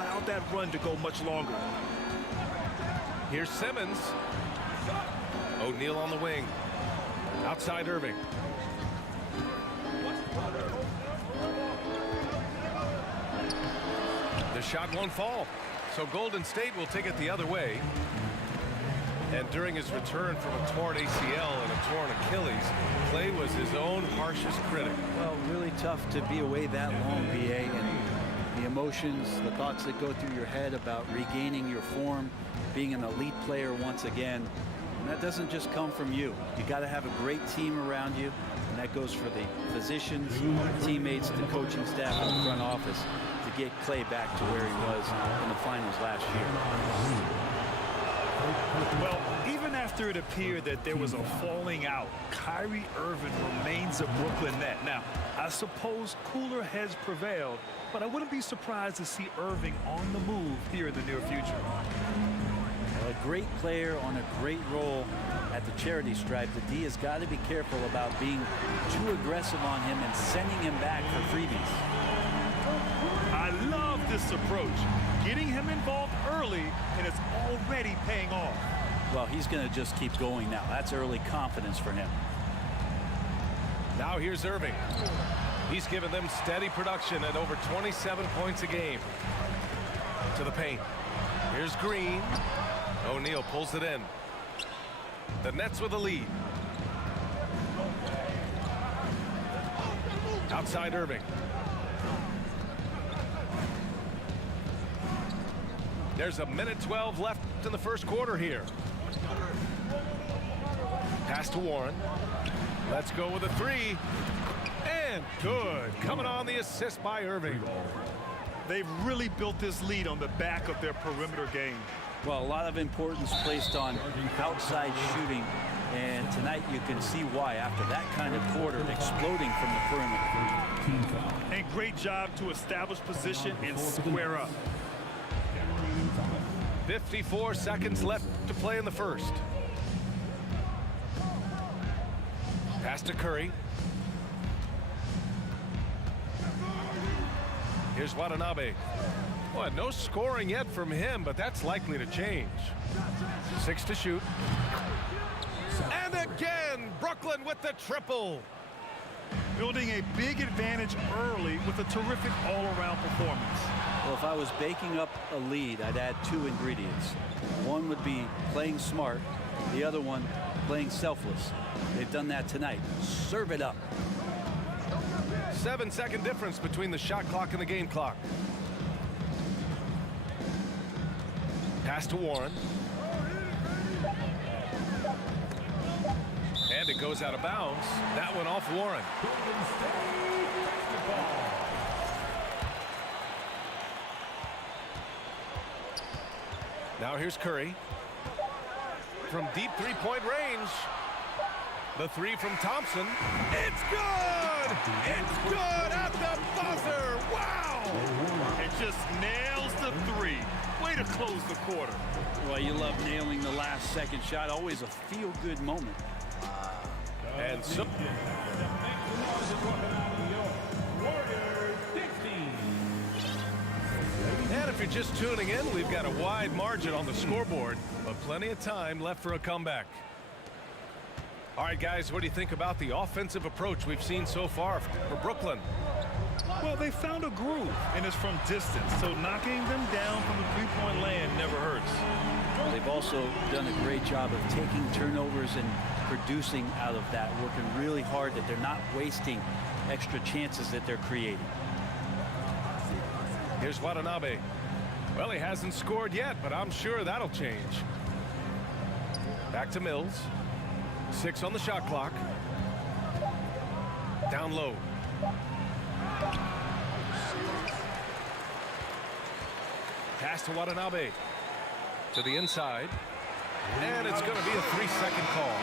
allowed that run to go much longer. Here's Simmons. O'Neal on the wing. Outside Irving. The shot won't fall. So Golden State will take it the other way. And during his return from a torn ACL and a torn Achilles, Klay was his own harshest critic. Well, really tough to be away that long, BA, and the emotions, the thoughts that go through your head about regaining your form, being an elite player once again. And that doesn't just come from you. You got to have a great team around you, and that goes for the physicians, teammates, the coaching staff, and the front office to get Klay back to where he was in the finals last year. Well, even after it appeared that there was a falling out, Kyrie Irving remains a Brooklyn Net. Now, I suppose cooler heads prevailed, but I wouldn't be surprised to see Irving on the move here in the near future. A great player on a great role at the charity stripe. The D has got to be careful about being too aggressive on him and sending him back for freebies. I love this approach. Getting him involved early, and it's already paying off. Well, he's going to just keep going now. That's early confidence for him. Now here's Irving. He's given them steady production at over 27 points a game. To the paint. Here's Green. O'Neal pulls it in. The Nets with a lead. Outside Irving. There's a minute 12 left in the first quarter here. Pass to Warren. Let's go with a three. And good. Coming on the assist by Irving. They've really built this lead on the back of their perimeter game. Well, a lot of importance placed on outside shooting. And tonight you can see why after that kind of quarter exploding from the perimeter. And great job to establish position and square up. 54 seconds left to play in the first. Pass to Curry. Here's Watanabe. Boy, no scoring yet from him, but that's likely to change. 6 to shoot. And again, Brooklyn with the triple. Building a big advantage early with a terrific all-around performance. Well, if I was baking up a lead, I'd add 2 ingredients. One would be playing smart. The other one, playing selfless. They've done that tonight. Serve it up. 7-second difference between the shot clock and the game clock. Pass to Warren. And it goes out of bounds. That one off Warren. Now here's Curry. From deep three-point range. The three from Thompson. It's good! It's good at the buzzer! Wow! It just nails the three. Way to close the quarter. Well, you love nailing the last second shot. Always a feel-good moment. And so... And if you're just tuning in, we've got a wide margin on the scoreboard, but plenty of time left for a comeback. All right, guys, what do you think about the offensive approach we've seen so far for Brooklyn? Well, they found a groove, and it's from distance, so knocking them down from the three-point land never hurts. Well, they've also done a great job of taking turnovers and producing out of that, working really hard that they're not wasting extra chances that they're creating. Here's Watanabe. Well, he hasn't scored yet, but I'm sure that'll change. Back to Mills. 6 on the shot clock. Down low. Pass to Watanabe. To the inside. And it's going to be a 3-second call.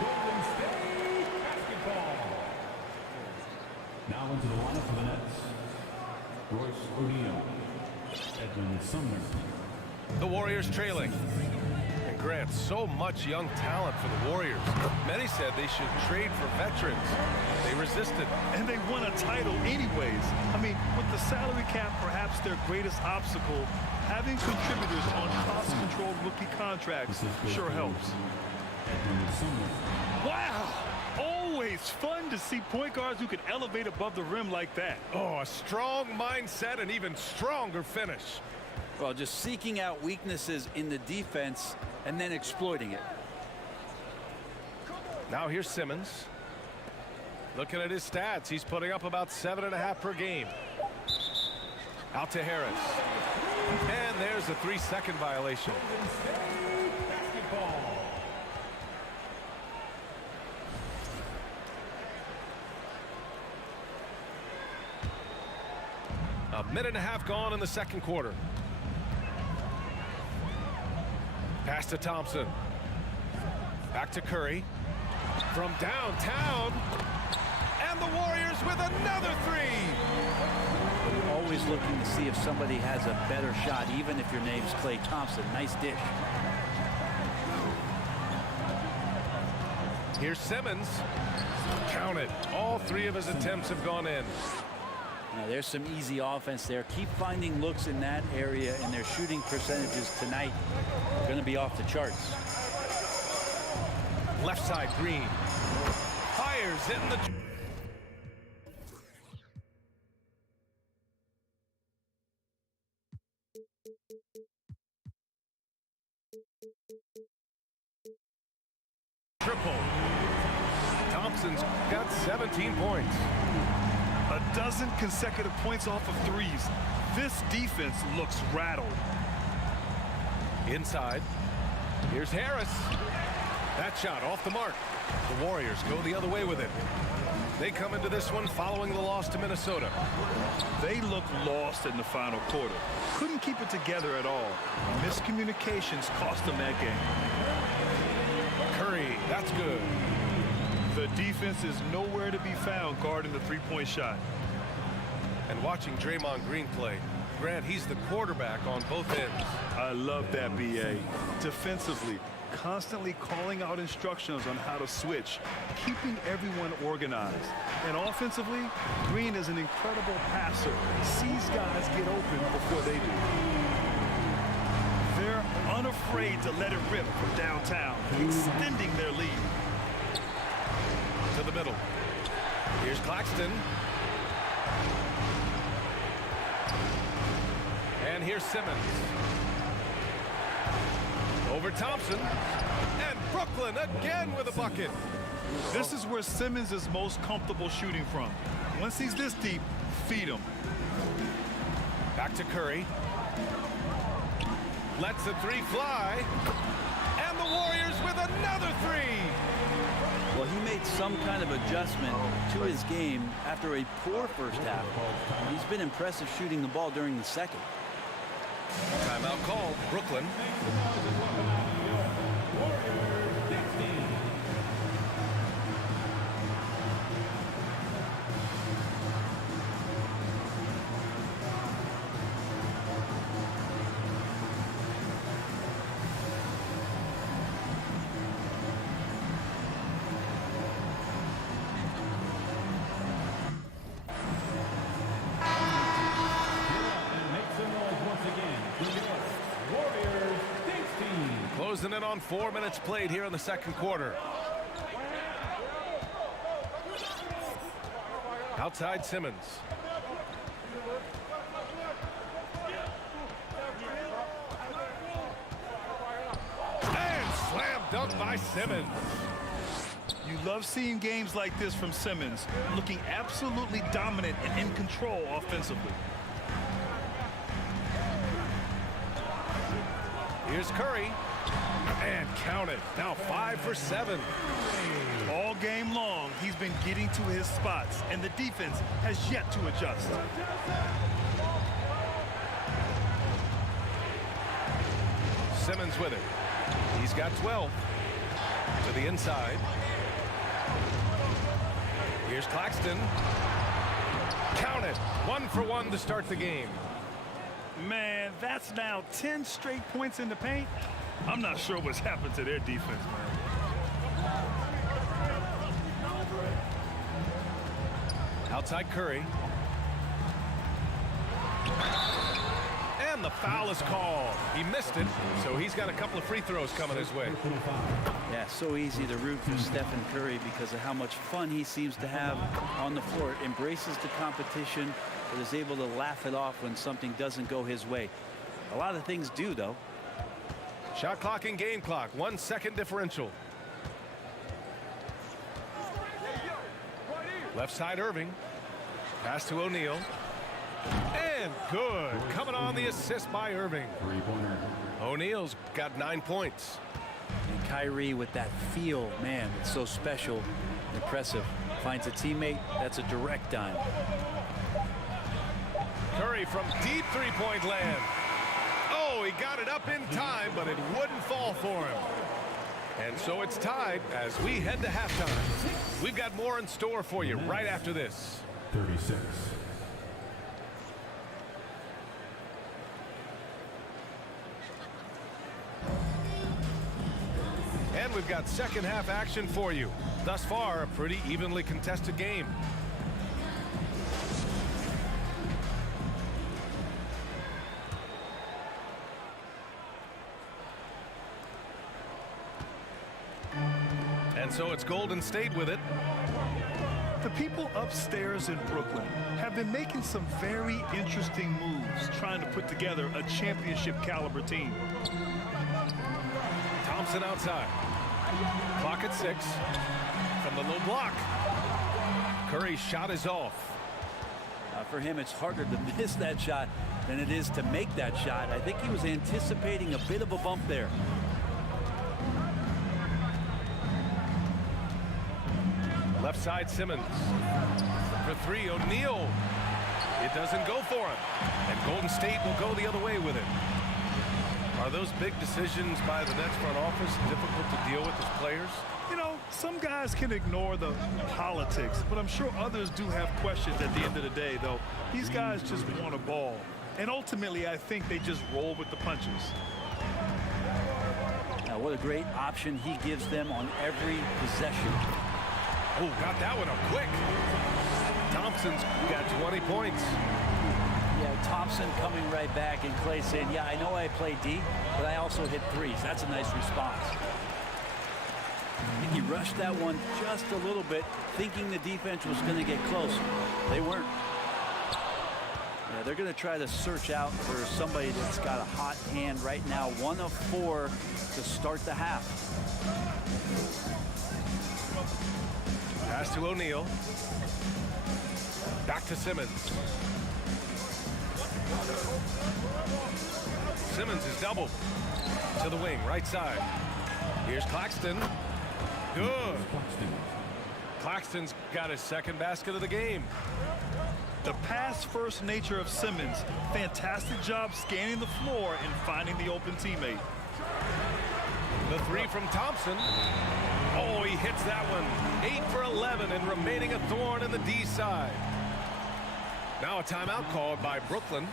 Golden State basketball. Now into the lineup for the Nets. Royce O'Neal. Edmund Sumner. The Warriors trailing. Grant, so much young talent for the Warriors. Many said they should trade for veterans. They resisted. And they won a title anyways. I mean, with the salary cap perhaps their greatest obstacle, having contributors on cost-controlled rookie contracts sure helps. Wow! Always fun to see point guards who can elevate above the rim like that. Oh, a strong mindset and even stronger finish. Well, just seeking out weaknesses in the defense and then exploiting it. Now here's Simmons. Looking at his stats, he's putting up about 7.5 per game. Out to Harris. And there's a 3-second violation. Basketball. A minute and a half gone in the second quarter. Pass to Thompson. Back to Curry. From downtown. And the Warriors with another three. Always looking to see if somebody has a better shot, even if your name's Klay Thompson. Nice dish. Here's Simmons. Count it. All three of his attempts have gone in. Now, there's some easy offense there. Keep finding looks in that area, and their shooting percentages tonight are going to be off the charts. Left side, Green. Fires in the... triple. Thompson's got 17 points. A dozen consecutive points off of threes. This defense looks rattled. Inside. Here's Harris. That shot off the mark. The Warriors go the other way with it. They come into this one following the loss to Minnesota. They look lost in the final quarter. Couldn't keep it together at all. Miscommunications cost them that game. Curry, that's good. The defense is nowhere to be found guarding the three-point shot. And watching Draymond Green play, Grant, he's the quarterback on both ends. I love that, B.A. Defensively, constantly calling out instructions on how to switch, keeping everyone organized. And offensively, Green is an incredible passer. Sees guys get open before they do. They're unafraid to let it rip from downtown, extending their lead. To the middle. Here's Claxton. And here's Simmons. Over Thompson. And Brooklyn again with a bucket. This is where Simmons is most comfortable shooting from. Once he's this deep, feed him. Back to Curry. Lets the three fly. And the Warriors with another three. Well, he made some kind of adjustment to his game after a poor first half. He's been impressive shooting the ball during the second. Timeout called. Brooklyn. Closing in on 4 minutes played here in the second quarter. Outside Simmons. And slam dunk by Simmons. You love seeing games like this from Simmons, looking absolutely dominant and in control offensively. Here's Curry. And count it. Now 5 for 7. All game long, he's been getting to his spots, and the defense has yet to adjust. Simmons with it. He's got 12. To the inside. Here's Claxton. Count it. 1 for 1 to start the game. Man, that's now 10 straight points in the paint. I'm not sure what's happened to their defense, man. Outside Curry. And the foul is called. He missed it, so he's got a couple of free throws coming his way. Yeah, so easy to root for Stephen Curry because of how much fun he seems to have on the floor. Embraces the competition, but is able to laugh it off when something doesn't go his way. A lot of things do, though. Shot clock and game clock, 1 second differential. Left side Irving. Pass to O'Neal. And good. Coming on the assist by Irving. O'Neal's got 9 points. And Kyrie with that feel, man, it's so special, impressive. Finds a teammate, that's a direct dime. Curry from deep three-point land. Oh, he got it up in time, but it wouldn't fall for him. And so it's tied as we head to halftime. We've got more in store for you right after this. 36. And we've got second half action for you. Thus far, a pretty evenly contested game. And so it's Golden State with it. The people upstairs in Brooklyn have been making some very interesting moves trying to put together a championship caliber team. Thompson outside. Clock at 6. From the low block. Curry's shot is off. For him, it's harder to miss that shot than it is to make that shot. I think he was anticipating a bit of a bump there. Left side Simmons. For 3, O'Neal. It doesn't go for him. And Golden State will go the other way with it. Are those big decisions by the Nets front office difficult to deal with as players? You know, some guys can ignore the politics, but I'm sure others do have questions at the end of the day, though. These guys just want a ball. And ultimately, I think they just roll with the punches. Now, what a great option he gives them on every possession. Oh, got that one up quick. Thompson's got 20 points. Yeah, Thompson coming right back, and Clay saying, yeah, I know I play D, but I also hit threes. That's a nice response. I think he rushed that one just a little bit, thinking the defense was going to get close. They weren't. Yeah, they're going to try to search out for somebody that's got a hot hand right now. 1 of 4 to start the half. Pass to O'Neal. Back to Simmons. Simmons is doubled to the wing, right side. Here's Claxton. Good. Claxton's got his second basket of the game. The pass-first nature of Simmons, fantastic job scanning the floor and finding the open teammate. The 3 from Thompson. Oh, he hits that one. 8 for 11 and remaining a thorn in the D side. Now a timeout called by Brooklyn.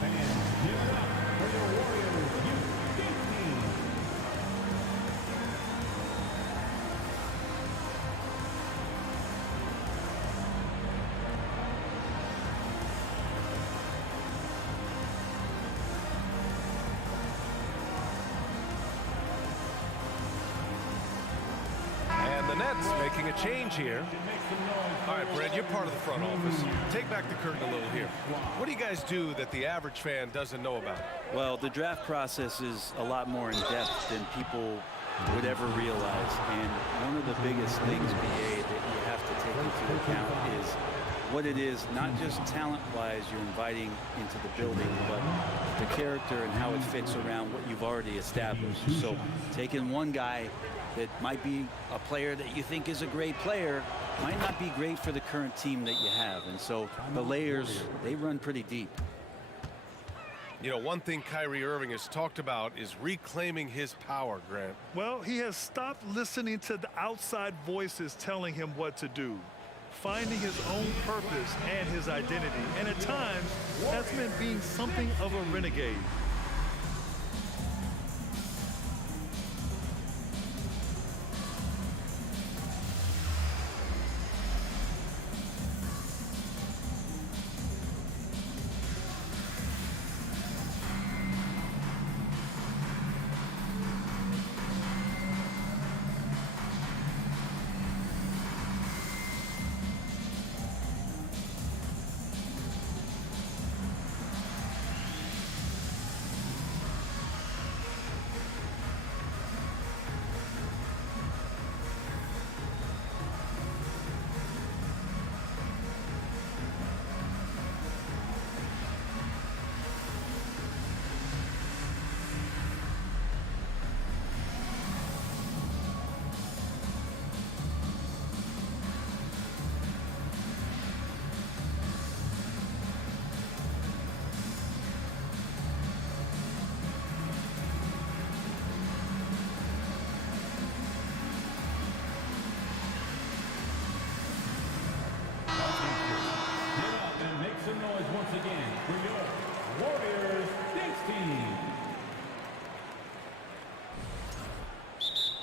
And give it up for the Warriors U15. And the Nets making a change here. All right, Brad, you're part of the front office. Take back the curtain a little here. What do you guys do that the average fan doesn't know about? Well, the draft process is a lot more in depth than people would ever realize. And one of the biggest things, BA, that you have to take into account is what it is, not just talent-wise you're inviting into the building, but the character and how it fits around what you've already established. So taking one guy that might be a player that you think is a great player might not be great for the current team that you have. And so the layers, they run pretty deep. You know, one thing Kyrie Irving has talked about is reclaiming his power, Grant. Well, he has stopped listening to the outside voices telling him what to do, finding his own purpose and his identity. And at times, that's That's meant being something of a renegade.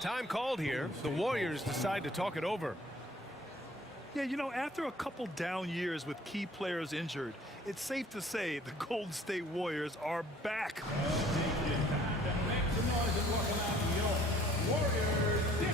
Time called here. The Warriors decide to talk it over. Yeah, you know, after a couple down years with key players injured, it's safe to say the Golden State Warriors are back. Make some noise and welcome out your Warriors 16.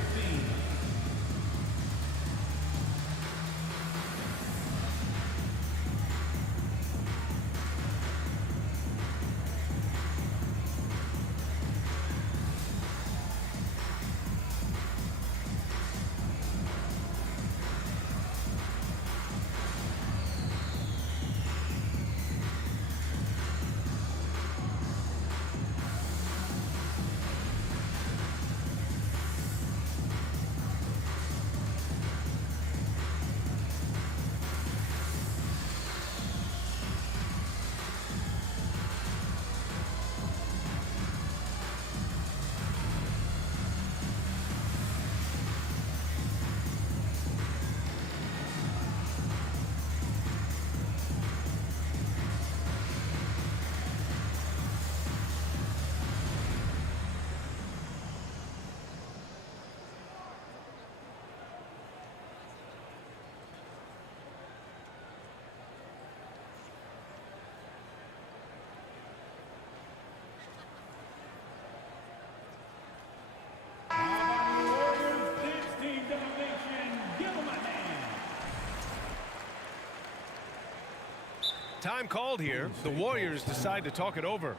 Time called here. The Warriors decide to talk it over.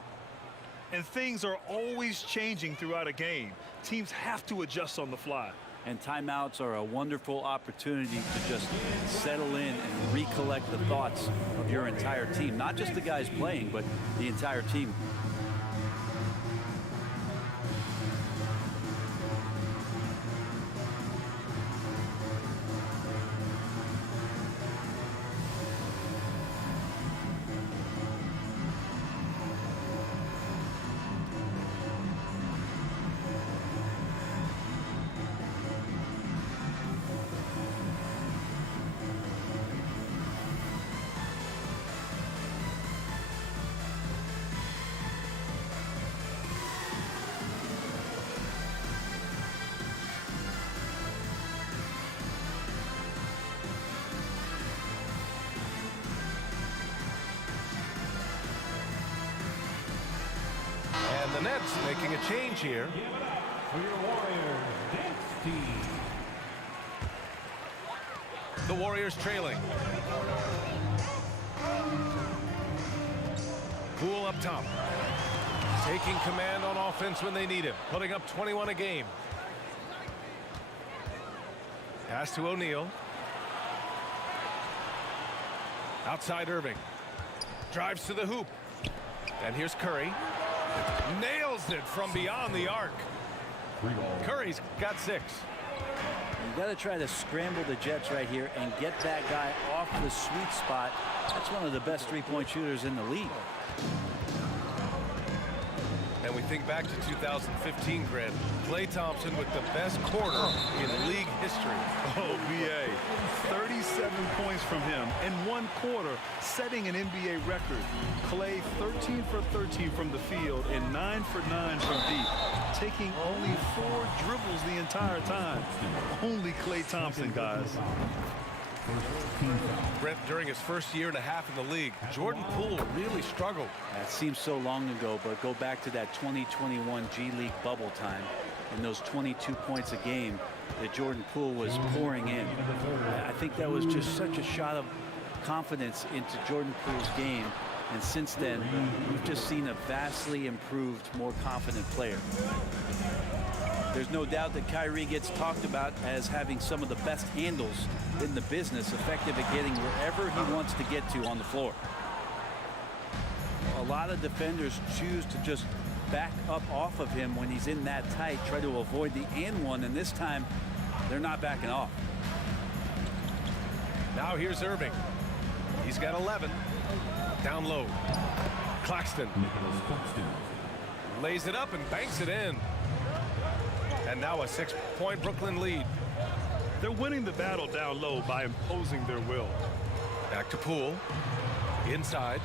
And things are always changing throughout a game. Teams have to adjust on the fly. And timeouts are a wonderful opportunity to just settle in and recollect the thoughts of your entire team. Not just the guys playing, but the entire team. And the Nets making a change here. Give it up for your Warriors dance team. The Warriors trailing. Poole up top. Taking command on offense when they need him. Putting up 21 a game. Pass to O'Neal. Outside Irving. Drives to the hoop. And here's Curry. Nails it from beyond the arc. Curry's got 6. You got to try to scramble the Jets right here and get that guy off the sweet spot. That's one of the best three-point shooters in the league. And we think back to 2015, Grant. Klay Thompson with the best quarter in league history. Oh, B.A. 37 points from him in one quarter, setting an NBA record. Klay 13 for 13 from the field and 9 for 9 from deep, taking only 4 dribbles the entire time. Only Klay Thompson, guys. Brent, during his first year and a half in the league, Jordan Poole really struggled. That seems so long ago, but go back to that 2021 G League bubble time and those 22 points a game that Jordan Poole was pouring in. I think that was just such a shot of confidence into Jordan Poole's game. And since then, we've just seen a vastly improved, more confident player. There's no doubt that Kyrie gets talked about as having some of the best handles in the business, effective at getting wherever he wants to get to on the floor. A lot of defenders choose to just back up off of him when he's in that tight, try to avoid the and one, and this time they're not backing off. Now here's Irving. He's got 11. Down low. Claxton lays it up and banks it in. And now a 6-point Brooklyn lead. They're winning the battle down low by imposing their will. Back to Poole. Inside.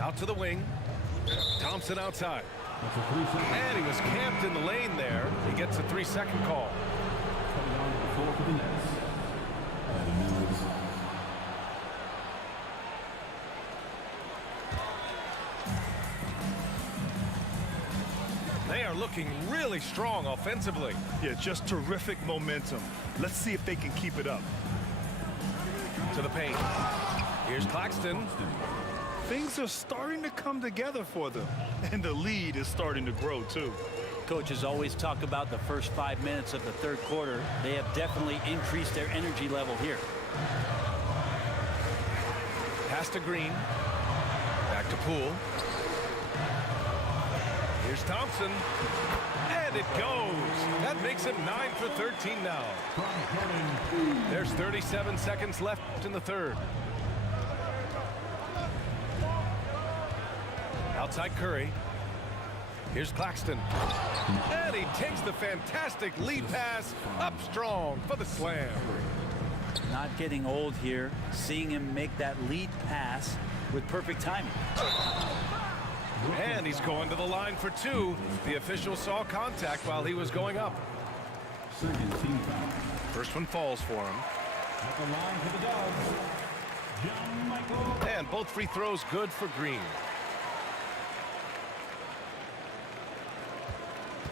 Out to the wing. Thompson outside. And he was camped in the lane there. He gets a 3-second call. They are looking really strong offensively. Yeah, just terrific momentum. Let's see if they can keep it up. To the paint. Here's Claxton. Things are starting to come together for them, and the lead is starting to grow too. Coaches always talk about the first 5 minutes of the third quarter. They have definitely increased their energy level here. Pass to Green. Back to Poole. Here's Thompson. And it goes. That makes him 9 for 13 now. There's 37 seconds left in the third. Outside Curry. Here's Claxton. And he takes the fantastic lead pass up strong for the slam. Not getting old here, seeing him make that lead pass with perfect timing. And he's going to the line for 2. The official saw contact while he was going up. First one falls for him. At the line for the Dubs, John Michael. And both free throws good for Green.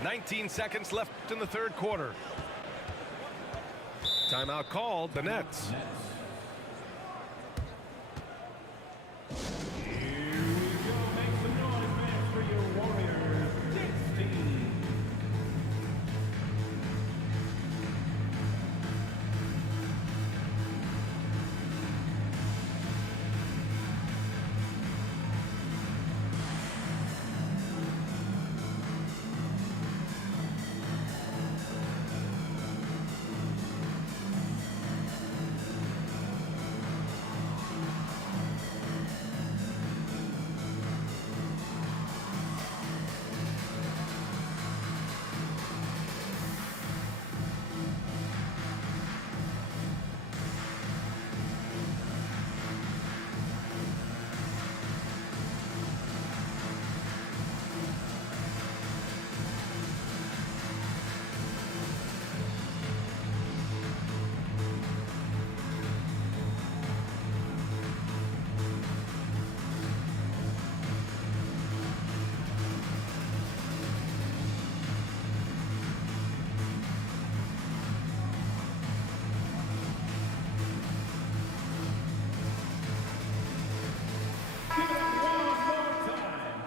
19 seconds left in the third quarter. Timeout called, the Nets.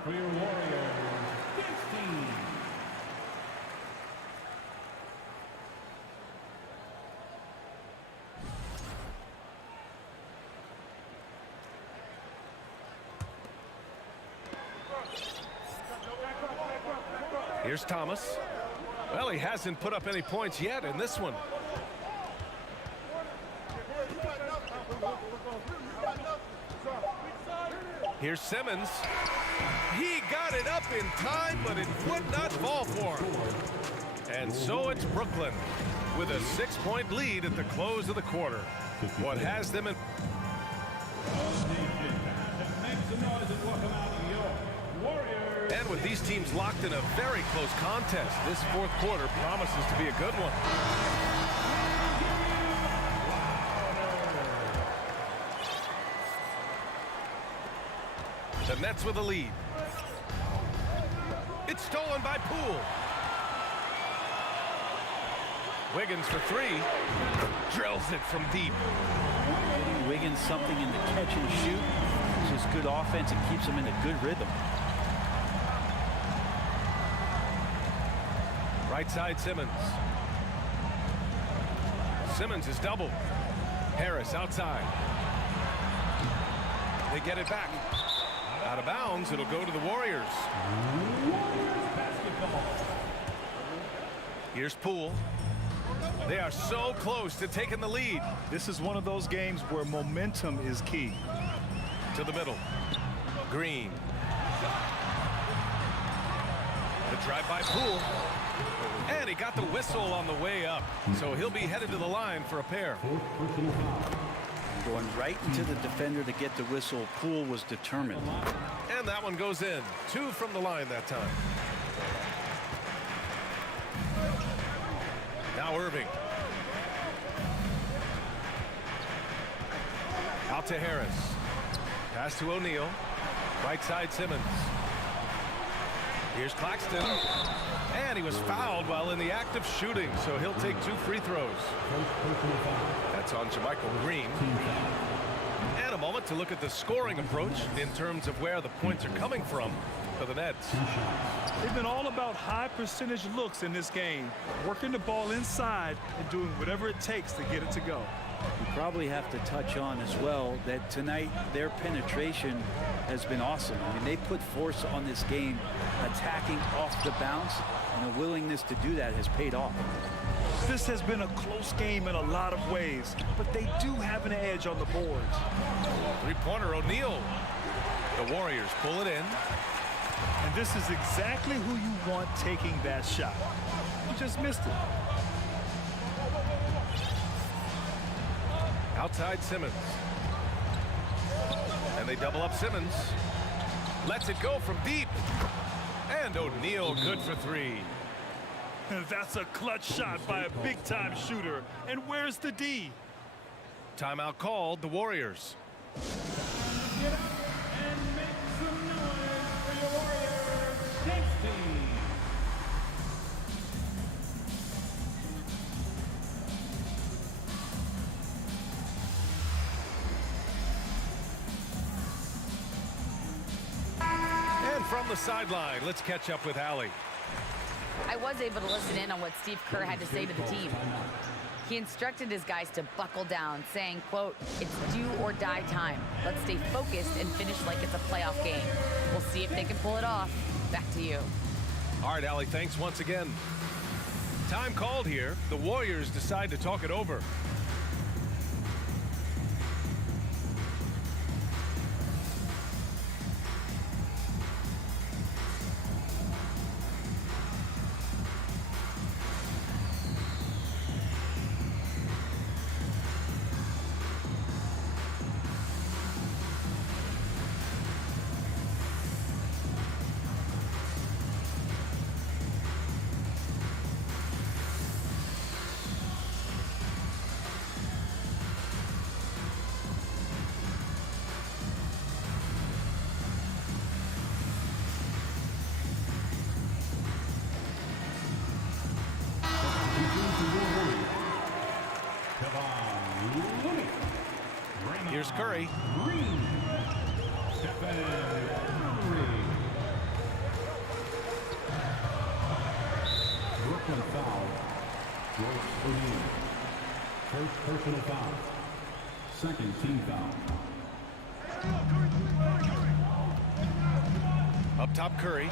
For your Warriors, 15. Here's Thomas. Well, he hasn't put up any points yet in this one. Here's Simmons. He got it up in time, but it would not fall for him. And so it's Brooklyn with a 6-point lead at the close of the quarter. What has them in... And with these teams locked in a very close contest, this fourth quarter promises to be a good one. The Nets with a lead. It's stolen by Poole. Wiggins for three. Drills it from deep. Getting Wiggins something in the catch and shoot. It's just good offense and keeps him in a good rhythm. Right side Simmons. Simmons is doubled. Harris outside. They get it back. Out of bounds, it'll go to the Warriors. Here's Poole. They are so close to taking the lead. This is one of those games where momentum is key. To the middle. Green. The drive by Poole. And he got the whistle on the way up. So he'll be headed to the line for a pair. Going right into the defender to get the whistle. Poole was determined. And that one goes in. 2 from the line that time. Now Irving. Out to Harris. Pass to O'Neal. Right side Simmons. Here's Claxton. And he was fouled while in the act of shooting, so he'll take 2 free throws. That's on JaMychal Green. And a moment to look at the scoring approach in terms of where the points are coming from for the Nets. They've been all about high percentage looks in this game, working the ball inside and doing whatever it takes to get it to go. You probably have to touch on as well that tonight their penetration has been awesome. I mean, they put force on this game, attacking off the bounce, and a willingness to do that has paid off. This has been a close game in a lot of ways, but they do have an edge on the boards. Three-pointer O'Neal. The Warriors pull it in. And this is exactly who you want taking that shot. You just missed it. Outside Simmons. And they double up Simmons. Lets it go from deep. And O'Neal good for 3. That's a clutch shot by a big-time shooter. And where's the D? Timeout called, the Warriors. Get up and make some noise for your Warriors. Safety. And from the sideline, let's catch up with Allie. I was able to listen in on what Steve Kerr had to say to the team. He instructed his guys to buckle down, saying, quote, "It's do or die time. Let's stay focused and finish like it's a playoff game. We'll see if they can pull it off." Back to you. All right, Allie, thanks once again. Time called here. The Warriors decide to talk it over. Here's Curry. Green. Stephen Curry. Brooklyn foul. Royce O'Neal. First personal foul. Second team foul. Up top, Curry.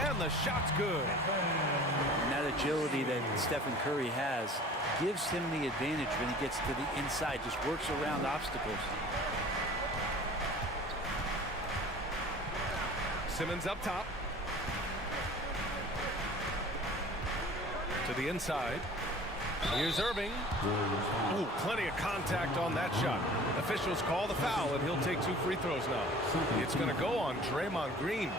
And the shot's good. And that agility that Stephen Curry has gives him the advantage when he gets to the inside, just works around obstacles. Simmons up top. To the inside. Here's Irving. Ooh, plenty of contact on that shot. Officials call the foul, and he'll take 2 free throws now. It's going to go on Draymond Green.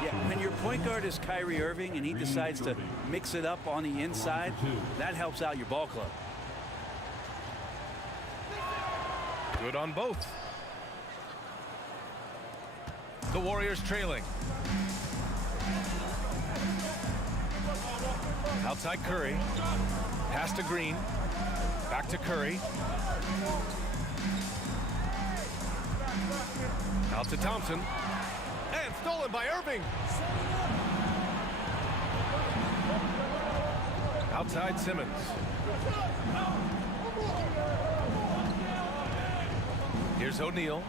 Yeah, when your point guard is Kyrie Irving and he decides to mix it up on the inside, that helps out your ball club. Good on both. The Warriors trailing. Outside Curry. Pass to Green. Back to Curry. Out to Thompson. And stolen by Irving. Outside Simmons. Here's O'Neal.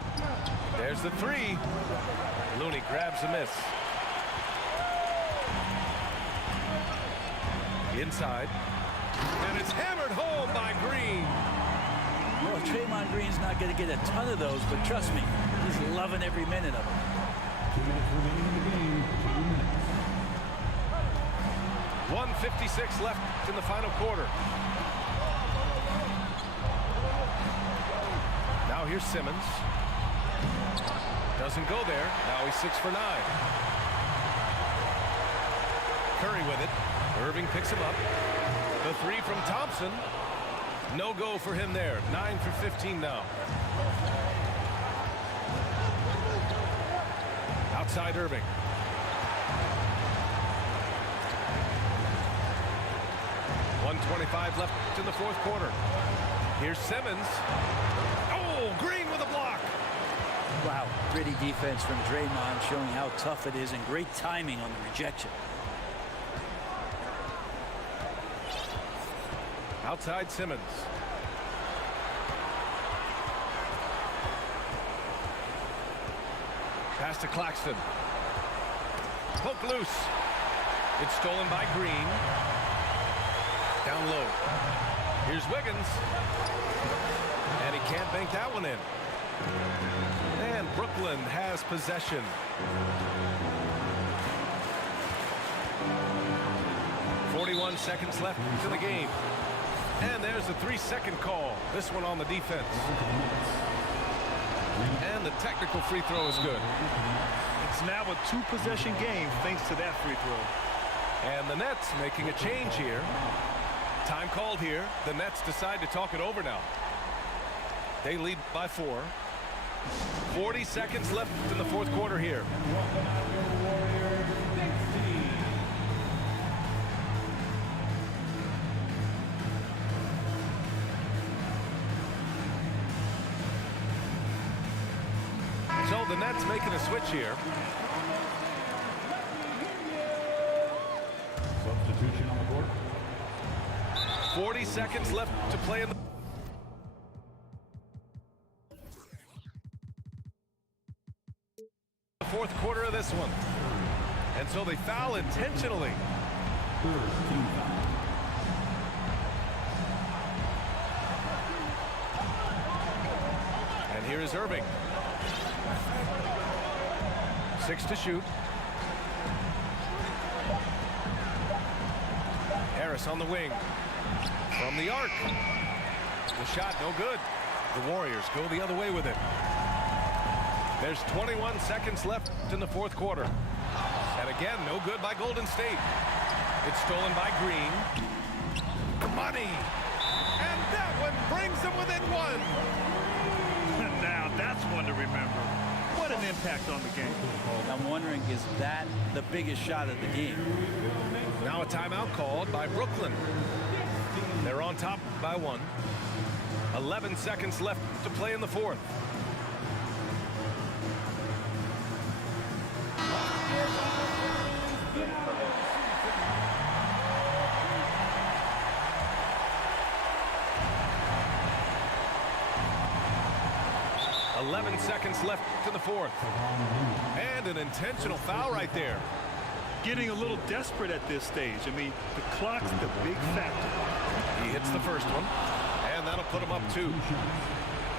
There's the 3. Looney grabs a miss. Inside. And it's hammered home by Green. Well, Draymond Green's not going to get a ton of those, but trust me, he's loving every minute of them. 2 minutes remaining in the game. 2 minutes. 1:56 left in the final quarter. Now here's Simmons. Doesn't go there. Now he's 6 for 9. Curry with it. Irving picks him up. The 3 from Thompson. No go for him there. 9 for 15 now. Outside Irving. .125 left in the fourth quarter. Here's Simmons. Oh, Green with a block. Wow, gritty defense from Draymond, showing how tough it is, and great timing on the rejection. Outside Simmons. Pass to Claxton. Poke loose. It's stolen by Green. Down low. Here's Wiggins. And he can't bank that one in. And Brooklyn has possession. .41 seconds left to the game. And there's a 3-second call. This one on the defense. And the technical free throw is good. It's now a 2-possession game thanks to that free throw. And the Nets making a change here. Time called here. The Nets decide to talk it over now. They lead by 4. 40 seconds left in the fourth quarter here. So the Nets making a switch here. Substitution on the court. 40 seconds left to play in the fourth quarter of this one. And so they foul intentionally. First team foul. And here is Irving. 6 to shoot. Harris on the wing. From the arc. The shot no good. The Warriors go the other way with it. There's 21 seconds left in the fourth quarter. And again, no good by Golden State. It's stolen by Green. Money. And that one brings them within 1. Now that's one to remember. What an impact on the game. I'm wondering, is that the biggest shot of the game? Now a timeout called by Brooklyn. They're on top by 1. 11 seconds left to play in the fourth. Seconds left to the fourth. And an intentional foul right there. Getting a little desperate at this stage. I mean, the clock's the big factor. He hits the first one, and that'll put him up 2.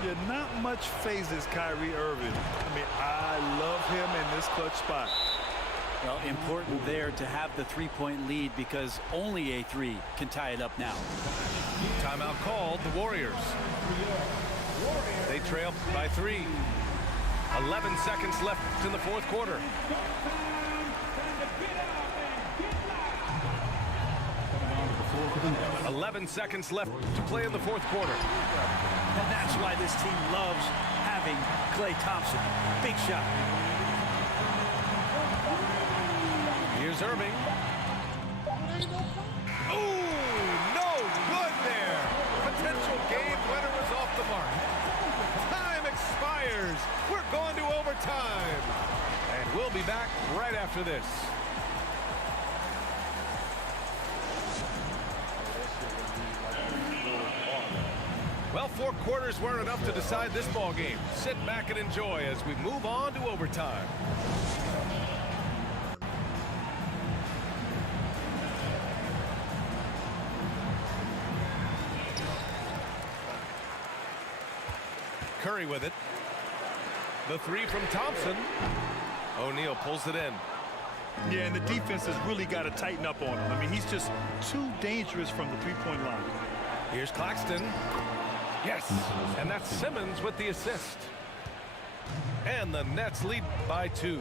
Yeah, not much phases Kyrie Irving. I mean, I love him in this clutch spot. Well, important there to have the three-point lead because only a three can tie it up now. Timeout called, the Warriors. They trail by 3. 11 seconds left in the fourth quarter. 11 seconds left to play in the fourth quarter. And that's why this team loves having Klay Thompson. Big shot. Here's Irving. Oh, no good there. Potential game winner was off the mark. Time expires. We're going to overtime. And we'll be back right after this. Well, 4 quarters weren't enough to decide this ball game. Sit back and enjoy as we move on to overtime. Curry with it. The 3 from Thompson. O'Neal pulls it in. Yeah, and the defense has really got to tighten up on him. I mean, he's just too dangerous from the three-point line. Here's Claxton. Yes, and that's Simmons with the assist. And the Nets lead by 2.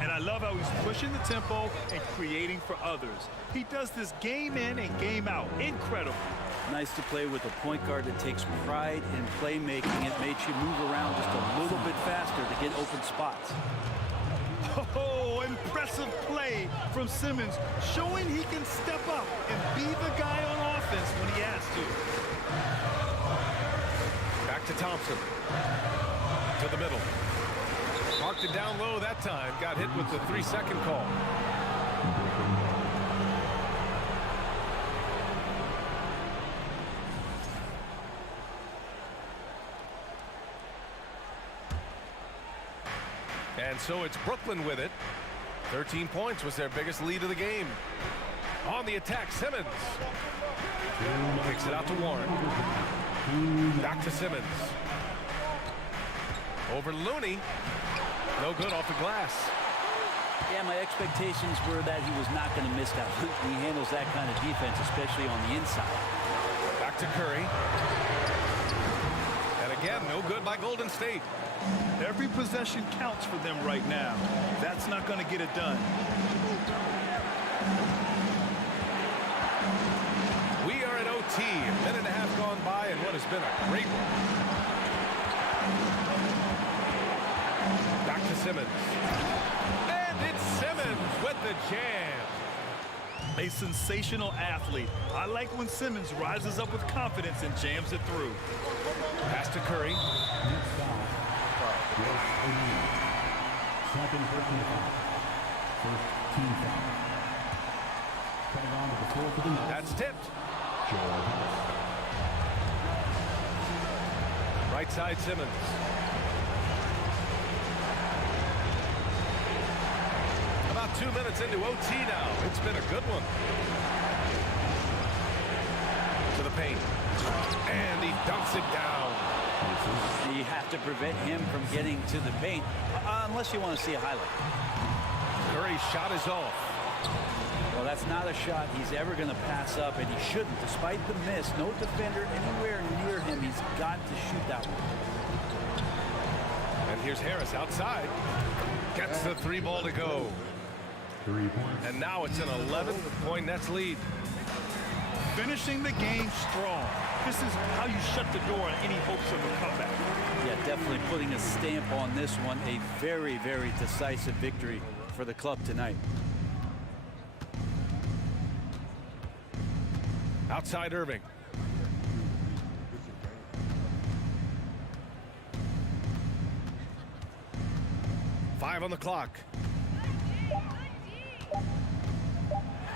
And I love how he's pushing the tempo and creating for others. He does this game in and game out. Incredible. Nice to play with a point guard that takes pride in playmaking. It makes you move around just a little bit faster to get open spots. Oh, impressive play from Simmons, showing he can step up and be the guy on offense when he has to. Back to Thompson. To the middle. Marked it down low that time. Got hit with the 3-second call. And so it's Brooklyn with it. 13 points was their biggest lead of the game. On the attack, Simmons. Kicks it out to Warren. Back to Simmons. Over Looney. No good off the glass. Yeah, my expectations were that he was not going to miss that one. He handles that kind of defense, especially on the inside. Back to Curry. And again, no good by Golden State. Every possession counts for them right now. That's not going to get it done. We are at OT. A minute and a half gone by and what has been a great one. Back to Simmons. And it's Simmons with the jam. A sensational athlete. I like when Simmons rises up with confidence and jams it through. Pass to Curry. Second personal foul. First team foul. Coming on to the floor for the Nets. That's tipped. Joel Harris. Right side Simmons. About 2 minutes into OT now. It's been a good one. To the paint. And he dunks it down. You have to prevent him from getting to the paint, unless you want to see a highlight. Curry's shot is off. Well, that's not a shot he's ever going to pass up, and he shouldn't. Despite the miss, no defender anywhere near him. He's got to shoot that one. And here's Harris outside. Gets the 3 ball to go. 3 points. And now it's an 11-point Nets lead. Finishing the game strong. This is how you shut the door on any hopes of a comeback. Yeah, definitely putting a stamp on this one. A very, very decisive victory for the club tonight. Outside Irving. Five on the clock.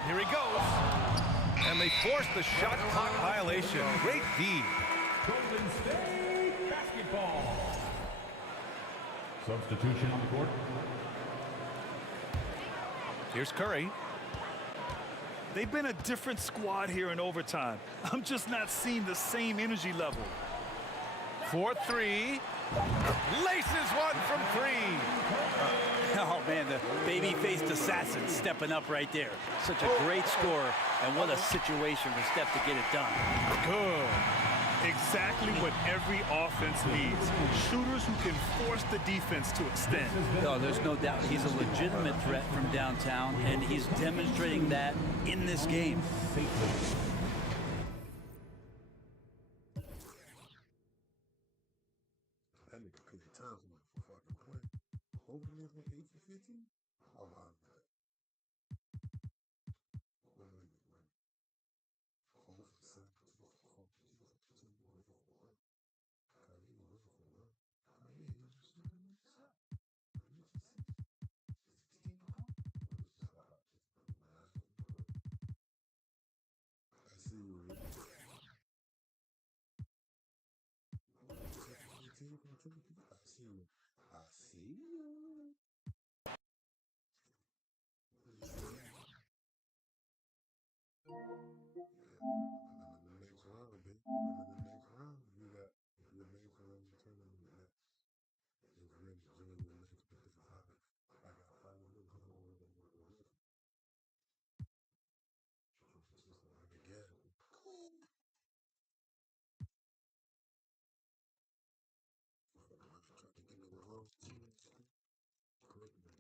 Here he goes. And they force the shot clock violation. Great D. Golden State basketball. Substitution on the court. Here's Curry. They've been a different squad here in overtime. I'm just not seeing the same energy level. 4-3. Laces one from 3. Oh, man, the baby-faced assassin stepping up right there. Such a great score, and what a situation for Steph to get it done. Good. Exactly what every offense needs. Shooters who can force the defense to extend. No, there's no doubt he's a legitimate threat from downtown, and he's demonstrating that in this game. That nigga could be time for my fucking point. Over there for 8 for 15? How about that? What are you running? 4 for 7, 2 for 4, 2 for 2, 1 for 1. Kyrie, 1 for 1. Kyrie, you just look at this up. You just see 16 points. I see you, Rick. 18 from 2. I see you. I see you. And the next round, baby. And then the next round, you got the next round tournament next. It's ready. Join the next 55. I got 5 minutes. I don't want to go with it. Just like again. Tried to get in the wrong team. Correct me.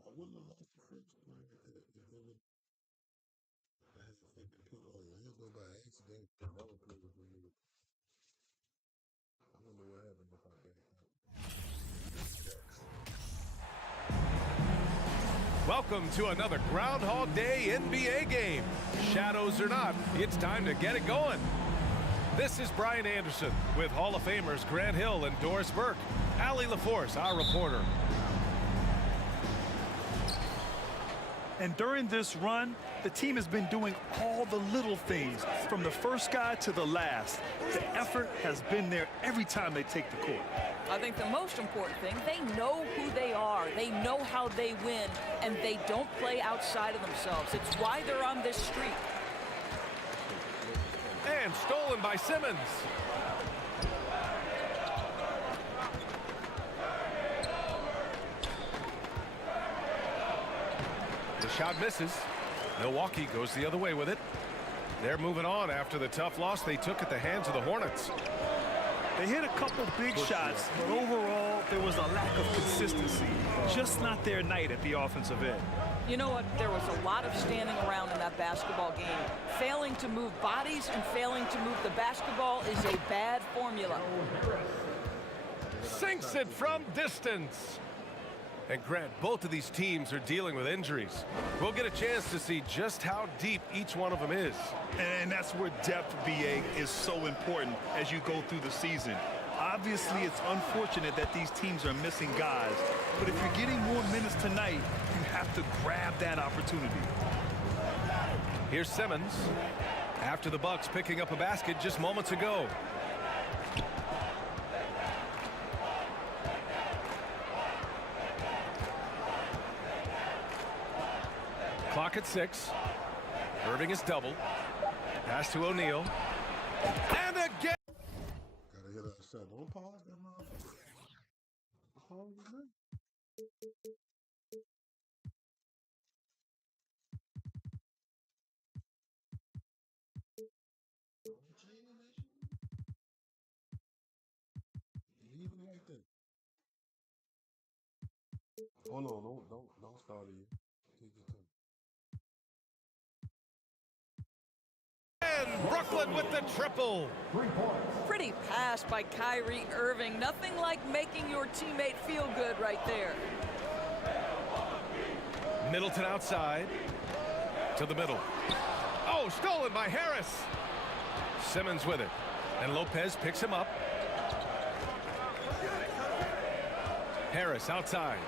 I wouldn't have lost the first one if it would have picked Orlando by accident. That would play with me. I wonder what happened if I backed out. Welcome to another Groundhog Day NBA game. Shadows or not, it's time to get it going. This is Brian Anderson with Hall of Famers Grant Hill and Doris Burke. Allie LaForce, our reporter. And during this run, the team has been doing all the little things, from the first guy to the last. The effort has been there every time they take the court. I think the most important thing, they know who they are. They know how they win, and they don't play outside of themselves. It's why they're on this streak. And stolen by Simmons. The shot misses. Milwaukee goes the other way with it. They're moving on after the tough loss they took at the hands of the Hornets. They hit a couple big shots, but overall, there was a lack of consistency. Just not their night at the offensive end. You know what? There was a lot of standing around in that basketball game. Failing to move bodies and failing to move the basketball is a bad formula. Sinks it from distance. And Grant, both of these teams are dealing with injuries. We'll get a chance to see just how deep each one of them is. And that's where depth, BA, is so important as you go through the season. Obviously, it's unfortunate that these teams are missing guys, but if you're getting more minutes tonight, you have to grab that opportunity. Here's Simmons after the Bucks picking up a basket just moments ago. Clock at 6. Irving is doubled. Pass to O'Neal. And again. Gotta hit that shot. Don't pause that motherfucker. Pause it now. Don't change that shit. Leave it like that. Oh no, don't start it yet. Take your time. And Brooklyn with the triple. Pretty pass by Kyrie Irving. Nothing like making your teammate feel good right there. Middleton outside to the middle. Oh, stolen by Harris. Simmons with it. And Lopez picks him up. Harris outside.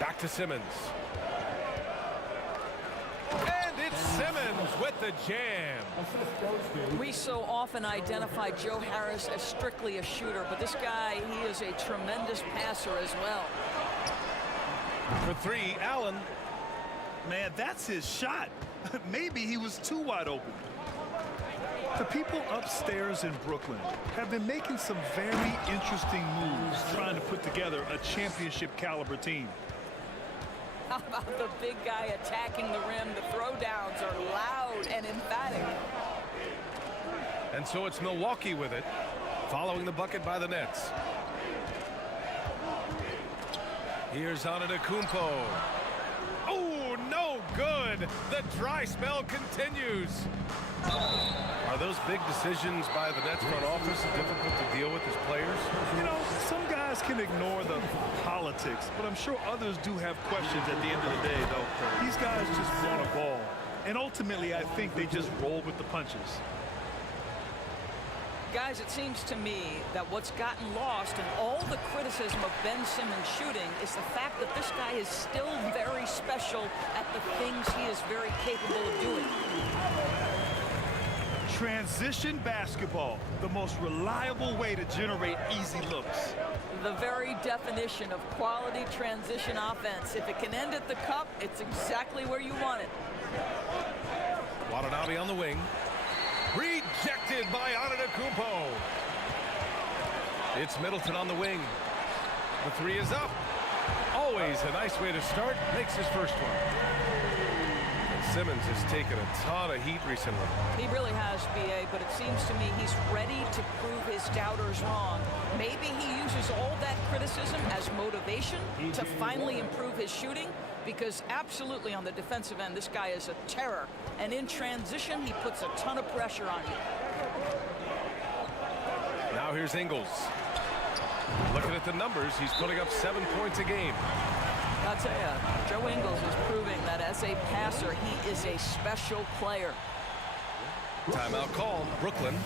Back to Simmons. And it's Simmons with the jam. We so often identify Joe Harris as strictly a shooter, but this guy, he is a tremendous passer as well. For 3, Allen. Man, that's his shot. Maybe he was too wide open. The people upstairs in Brooklyn have been making some very interesting moves trying to put together a championship caliber team. How about the big guy attacking the rim? The throwdowns are loud and emphatic. And so it's Milwaukee with it, following the bucket by the Nets. Here's Antetokounmpo. Oh, no good. The dry spell continues. Are those big decisions by the Nets front office difficult to deal with as players? You know, some guys can ignore the politics, but I'm sure others do have questions at the end of the day, though. These guys just want a ball. And ultimately, I think they just roll with the punches. Guys, it seems to me that what's gotten lost in all the criticism of Ben Simmons shooting is the fact that this guy is still very special at the things he is very capable of doing. Transition basketball, the most reliable way to generate easy looks. The very definition of quality transition offense. If it can end at the cup, it's exactly where you want it. Watanabe on the wing. Rejected by Antetokounmpo. It's Middleton on the wing. The 3 is up. Always a nice way to start. Makes his first one. And Simmons has taken a ton of heat recently. He really has, B.A., but it seems to me he's ready to prove his doubters wrong. Maybe he uses all that criticism as motivation to finally improve his shooting, because absolutely on the defensive end, this guy is a terror. And in transition, he puts a ton of pressure on you. Now here's Ingles. Looking at the numbers, he's putting up 7 points a game. I'll tell you, Joe Ingles is proving that as a passer, he is a special player. Timeout call, Brooklyn.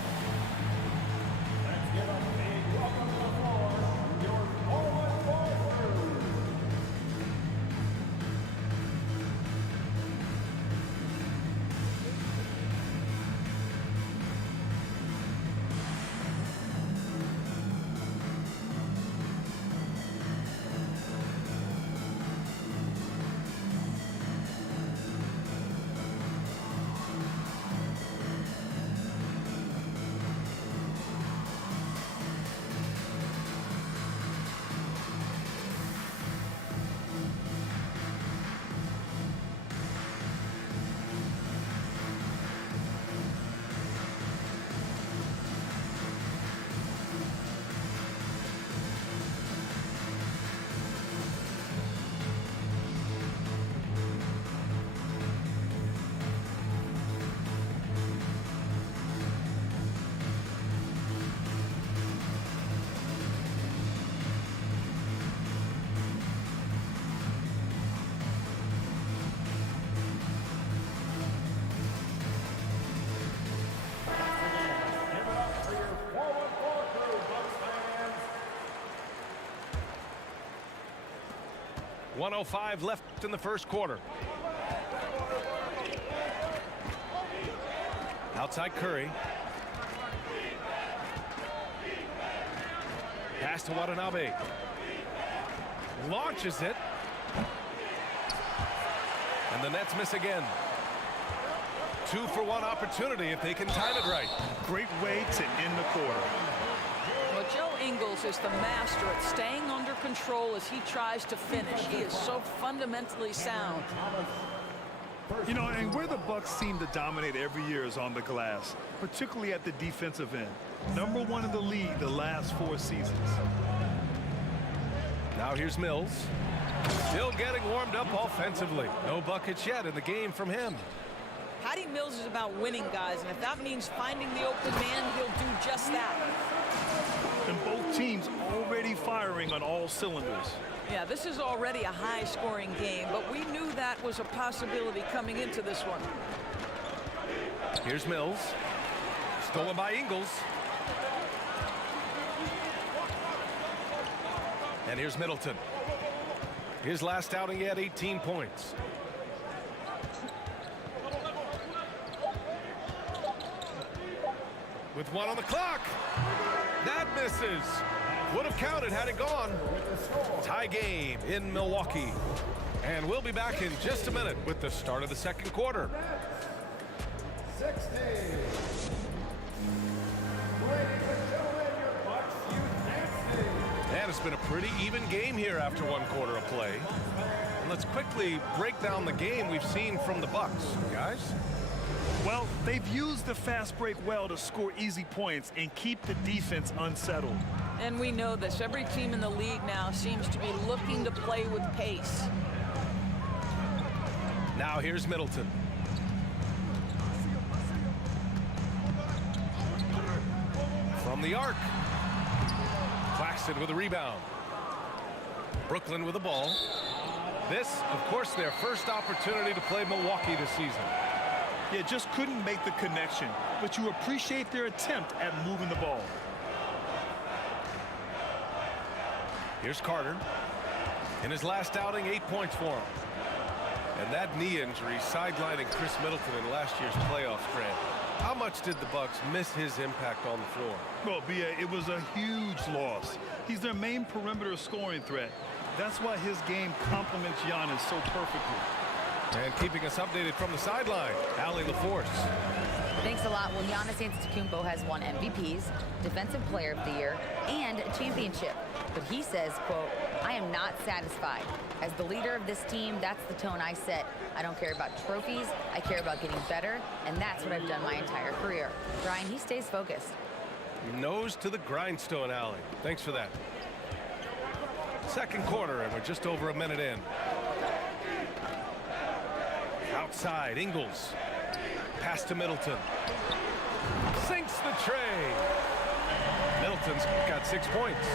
1:05 left in the first quarter. Outside Curry. Pass to Watanabe. Launches it. And the Nets miss again. 2-for-1 opportunity if they can time it right. Great way to end the quarter. Well, Joe Ingles is the master at staying under control as he tries to finish. He is so fundamentally sound. You know, and where the Bucks seem to dominate every year is on the glass, particularly at the defensive end. #1 in the league the last 4 seasons. Now here's Mills. Still getting warmed up offensively. No buckets yet in the game from him. Patty Mills is about winning, guys, and if that means finding the open man, he'll do just that. And both teams already firing on all cylinders. Yeah, this is already a high-scoring game, but we knew that was a possibility coming into this one. Here's Mills. Stolen by Ingles. And here's Middleton. His last outing, he had 18 points. With 1 on the clock. That misses. Would have counted had it gone. Tie game in Milwaukee. And we'll be back in just a minute with the start of the second quarter. 60. And it's been a pretty even game here after 1 quarter of play. And let's quickly break down the game we've seen from the Bucks, guys. Well, they've used the fast break well to score easy points and keep the defense unsettled. And we know this. Every team in the league now seems to be looking to play with pace. Now here's Middleton. From the arc. Claxton with a rebound. Brooklyn with the ball. This, of course, their first opportunity to play Milwaukee this season. Yeah, just couldn't make the connection, but you appreciate their attempt at moving the ball. Here's Carter. In his last outing, 8 points for him. And that knee injury sidelining Chris Middleton in last year's playoffs, Grant. How much did the Bucks miss his impact on the floor? Well, B.A., it was a huge loss. He's their main perimeter scoring threat. That's why his game complements Giannis so perfectly. And keeping us updated from the sideline, Allie LaForce. Thanks a lot. Well, Giannis Antetokounmpo has won MVPs, Defensive Player of the Year, and a championship. But he says, quote, "I am not satisfied. As the leader of this team, that's the tone I set. I don't care about trophies. I care about getting better, and that's what I've done my entire career." Brian, he stays focused. Nose to the grindstone, Allie. Thanks for that. Second quarter, and we're just over a minute in. Outside, Ingles. Pass to Middleton. Sinks the tray. Middleton's got 6 points.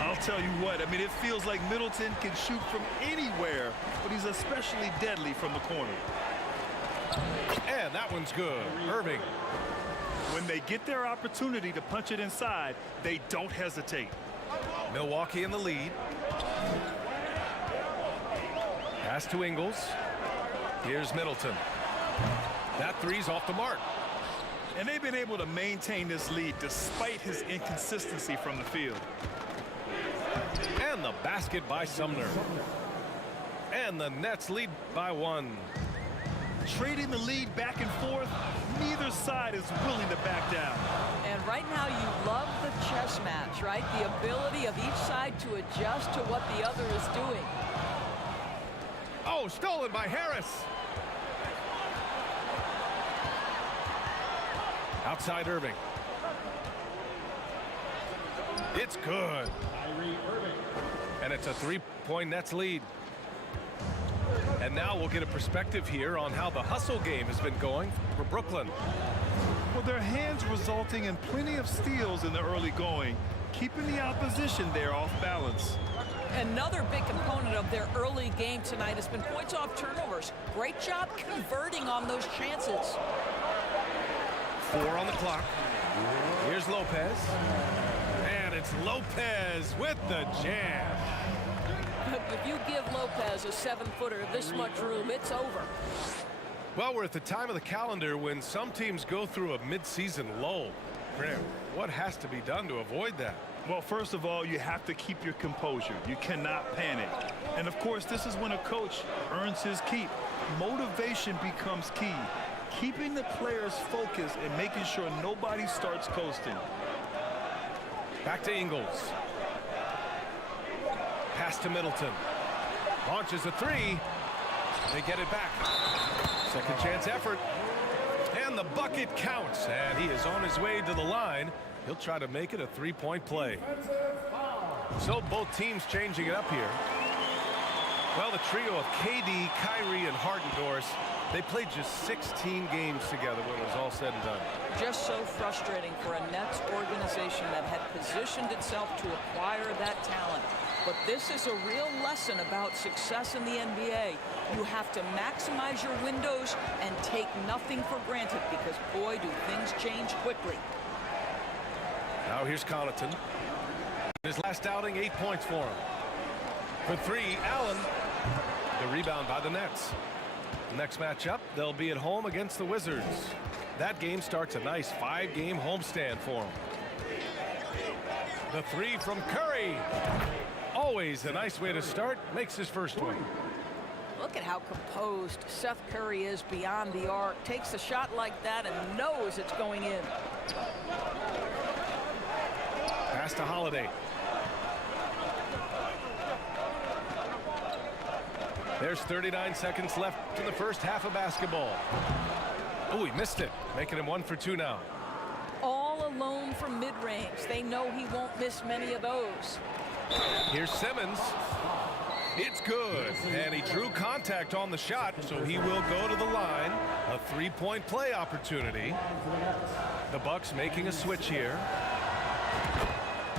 I'll tell you what, I mean, it feels like Middleton can shoot from anywhere, but he's especially deadly from the corner. And that one's good. Irving. When they get their opportunity to punch it inside, they don't hesitate. Milwaukee in the lead. Pass to Ingles. Here's Middleton. That three's off the mark. And they've been able to maintain this lead despite his inconsistency from the field. And the basket by Sumner. And the Nets lead by 1. Trading the lead back and forth, neither side is willing to back down. And right now you love the chess match, right? The ability of each side to adjust to what the other is doing. Oh, stolen by Harris. Outside Irving. It's good. And it's a 3-point Nets lead. And now we'll get a perspective here on how the hustle game has been going for Brooklyn. Well, their hands resulting in plenty of steals in the early going, keeping the opposition there off balance. Another big component of their early game tonight has been points off turnovers. Great job converting on those chances. 4 on the clock. Here's Lopez. And it's Lopez with the jam. If you give Lopez a 7-footer this much room, it's over. Well, we're at the time of the calendar when some teams go through a midseason lull. Graham, what has to be done to avoid that? Well, first of all, you have to keep your composure. You cannot panic. And of course, this is when a coach earns his keep. Motivation becomes key. Keeping the players focused and making sure nobody starts coasting. Back to Ingles. Pass to Middleton. Launches a three. They get it back. Second chance effort. And the bucket counts. And he is on his way to the line. He'll try to make it a three-point play. So both teams changing it up here. Well, the trio of KD, Kyrie, and Harden-Doris, they played just 16 games together when it was all said and done. Just so frustrating for a Nets organization that had positioned itself to acquire that talent. But this is a real lesson about success in the NBA. You have to maximize your windows and take nothing for granted because, boy, do things change quickly. Now here's Connaughton. His last outing, 8 points for him. For three, Allen. The rebound by the Nets. Next matchup, they'll be at home against the Wizards. That game starts a nice 5-game homestand for them. The three from Curry. Always a nice way to start. Makes his first one. Look at how composed Seth Curry is beyond the arc. Takes a shot like that and knows it's going in. Pass to Holiday. There's 39 seconds left in the first half of basketball. Oh, he missed it. Making him 1 for 2 now. All alone from mid-range. They know he won't miss many of those. Here's Simmons. It's good. And he drew contact on the shot, so he will go to the line. A three-point play opportunity. The Bucks making a switch here.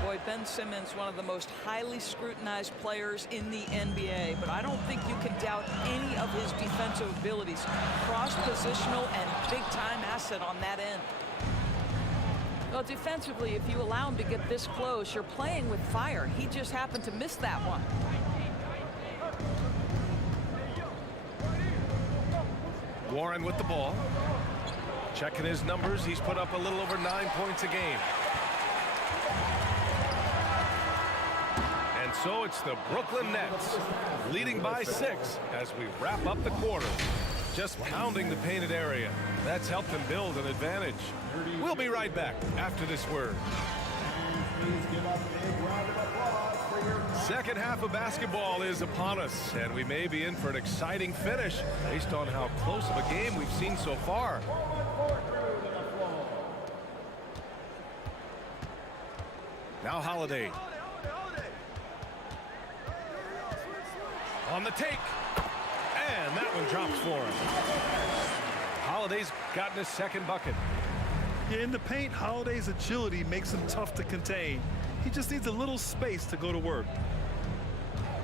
Boy, Ben Simmons, one of the most highly scrutinized players in the NBA, but I don't think you can doubt any of his defensive abilities. Cross-positional and big-time asset on that end. Well, defensively, if you allow him to get this close, you're playing with fire. He just happened to miss that one. Warren with the ball. Checking his numbers, he's put up a little over 9 points a game. And so it's the Brooklyn Nets leading by 6 as we wrap up the quarter. Just pounding the painted area. That's helped them build an advantage. We'll be right back after this word. Second half of basketball is upon us, and we may be in for an exciting finish based on how close of a game we've seen so far. Now Holiday. On the take. And that one drops for him. Holiday's gotten his second bucket. Yeah, in the paint, Holiday's agility makes him tough to contain. He just needs a little space to go to work.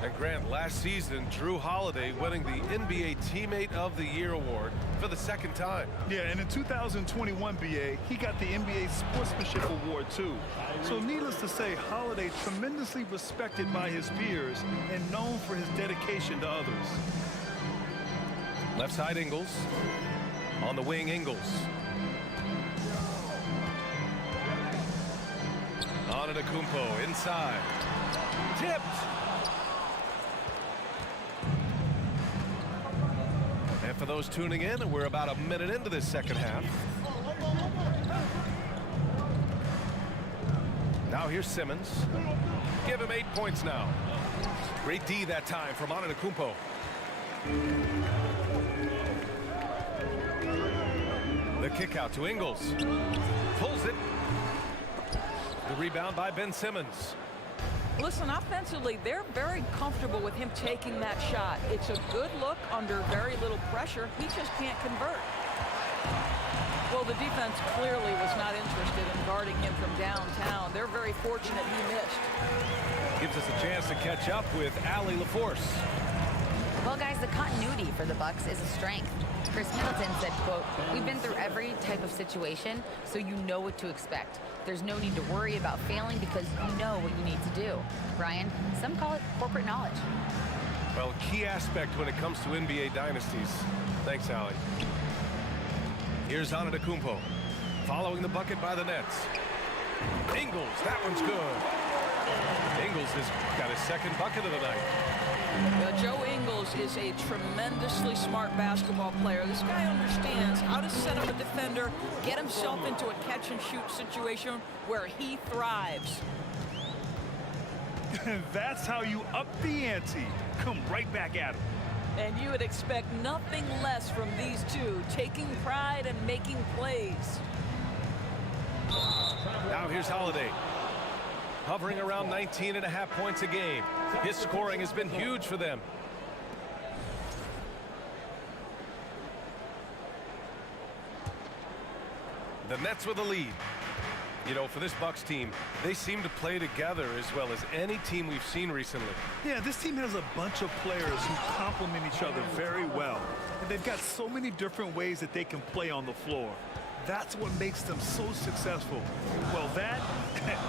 And Grant, last season, Drew Holiday winning the NBA Teammate of the Year award for the second time. Yeah, and in 2021, BA, he got the NBA Sportsmanship Award, too. So needless to say, Holiday tremendously respected by his peers and known for his dedication to others. Left side, Ingles. On the wing, Ingles. Antetokounmpo inside. Tipped. And for those tuning in, we're about a minute into this second half. Now here's Simmons. Give him 8 points now. Great D that time from Antetokounmpo. The kick out to Ingles. Pulls it. The rebound by Ben Simmons. Listen, offensively, they're very comfortable with him taking that shot. It's a good look under very little pressure. He just can't convert. Well, the defense clearly was not interested in guarding him from downtown. They're very fortunate he missed. Gives us a chance to catch up with Allie LaForce. Well, guys, the continuity for the Bucks is a strength. Chris Middleton said, quote, "We've been through every type of situation, so you know what to expect. There's no need to worry about failing because you know what you need to do." Brian, some call it corporate knowledge. Well, key aspect when it comes to NBA dynasties. Thanks, Allie. Here's Antetokounmpo, following the bucket by the Nets. Ingles, that one's good. Ingles has got his second bucket of the night. Joe Ingles is a tremendously smart basketball player. This guy understands how to set up a defender, get himself into a catch-and-shoot situation where he thrives. That's how you up the ante. Come right back at him. And you would expect nothing less from these two, taking pride and making plays. Now here's Holiday, hovering around 19.5 points a game. His scoring has been huge for them. The Nets with a lead. You know, for this Bucks team, they seem to play together as well as any team we've seen recently. Yeah, this team has a bunch of players who complement each other very well. And they've got so many different ways that they can play on the floor. That's what makes them so successful. Well, that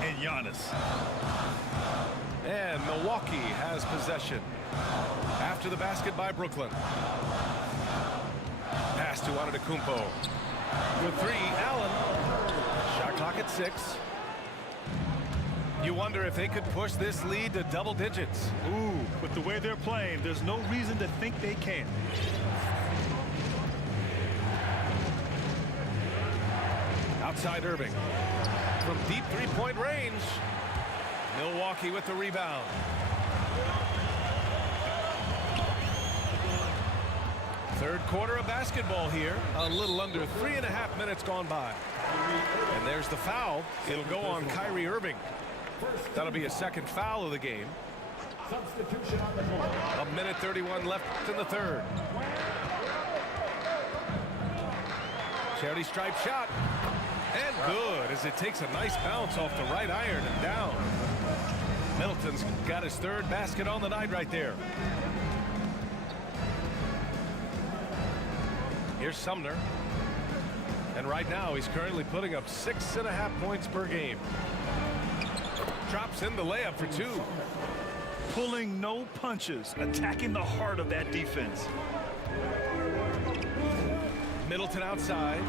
and Giannis. And Milwaukee has possession. After the basket by Brooklyn. Pass to Antetokounmpo. For three, Allen. Shot clock at 6. You wonder if they could push this lead to double digits. Ooh, with the way they're playing, there's no reason to think they can't. Outside Irving. From deep three-point range. Milwaukee with the rebound. Third quarter of basketball here. A little under 3.5 minutes gone by. And there's the foul. It'll go on Kyrie Irving. That'll be a second foul of the game. Substitution on the court. 1:31 left in the third. Charity stripe shot. And good, as it takes a nice bounce off the right iron and down. Middleton's got his third basket on the night right there. Here's Sumner. And right now, he's currently putting up 6.5 points per game. Drops in the layup for 2. Pulling no punches, attacking the heart of that defense. Middleton outside.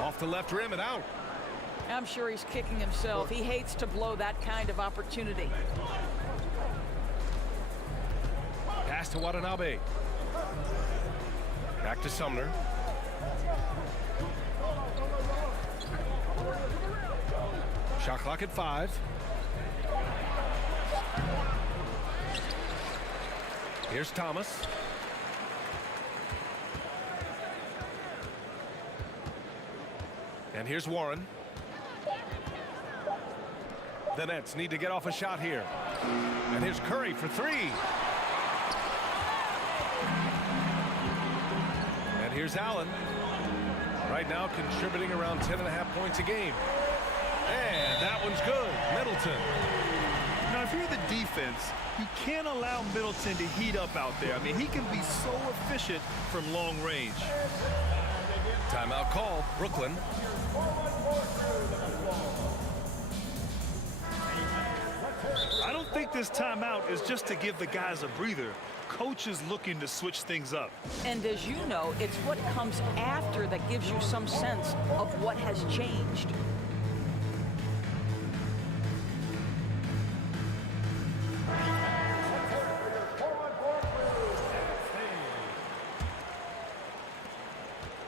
Off the left rim and out. I'm sure he's kicking himself. He hates to blow that kind of opportunity. Pass to Watanabe. Back to Sumner. Shot clock at 5. Here's Thomas. And here's Warren. The Nets need to get off a shot here. And here's Curry for 3. And here's Allen. Right now contributing around 10.5 points a game. And that one's good. Middleton. Now, if you're the defense, you can't allow Middleton to heat up out there. I mean, he can be so efficient from long range. Timeout call, Brooklyn. I don't think this timeout is just to give the guys a breather. Coach is looking to switch things up. And as you know, it's what comes after that gives you some sense of what has changed.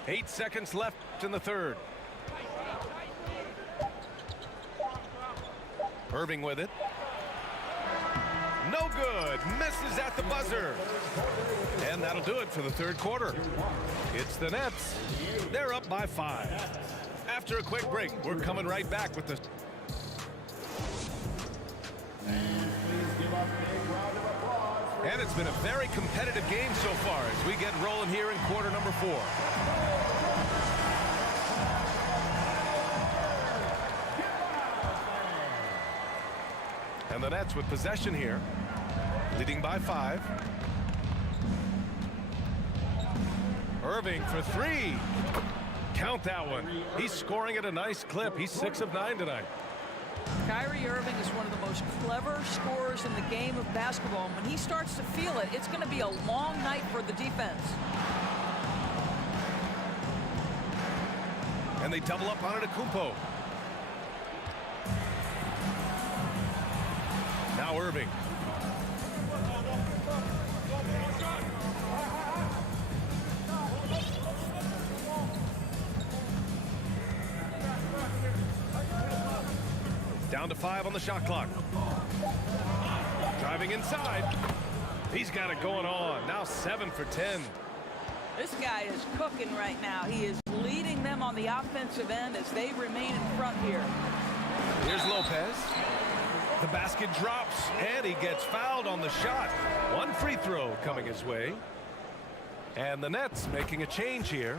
Eight seconds left in the third. Irving with it. No good. Misses at the buzzer. And that'll do it for the third quarter. It's the Nets. They're up by 5. After a quick break, we're coming right back with the... And it's been a very competitive game so far as we get rolling here in quarter number 4. And the Nets with possession here, leading by 5. Irving for 3. Count that one. He's scoring at a nice clip. He's 6 of 9 tonight. Kyrie Irving is one of the most clever scorers in the game of basketball. And when he starts to feel it, it's going to be a long night for the defense. And they double up on Antetokounmpo. Now Irving. Down to 5 on the shot clock. Driving inside. He's got it going on. Now 7 for 10. This guy is cooking right now. He is leading them on the offensive end as they remain in front here. Here's Lopez. The basket drops, and he gets fouled on the shot. One free throw coming his way. And the Nets making a change here.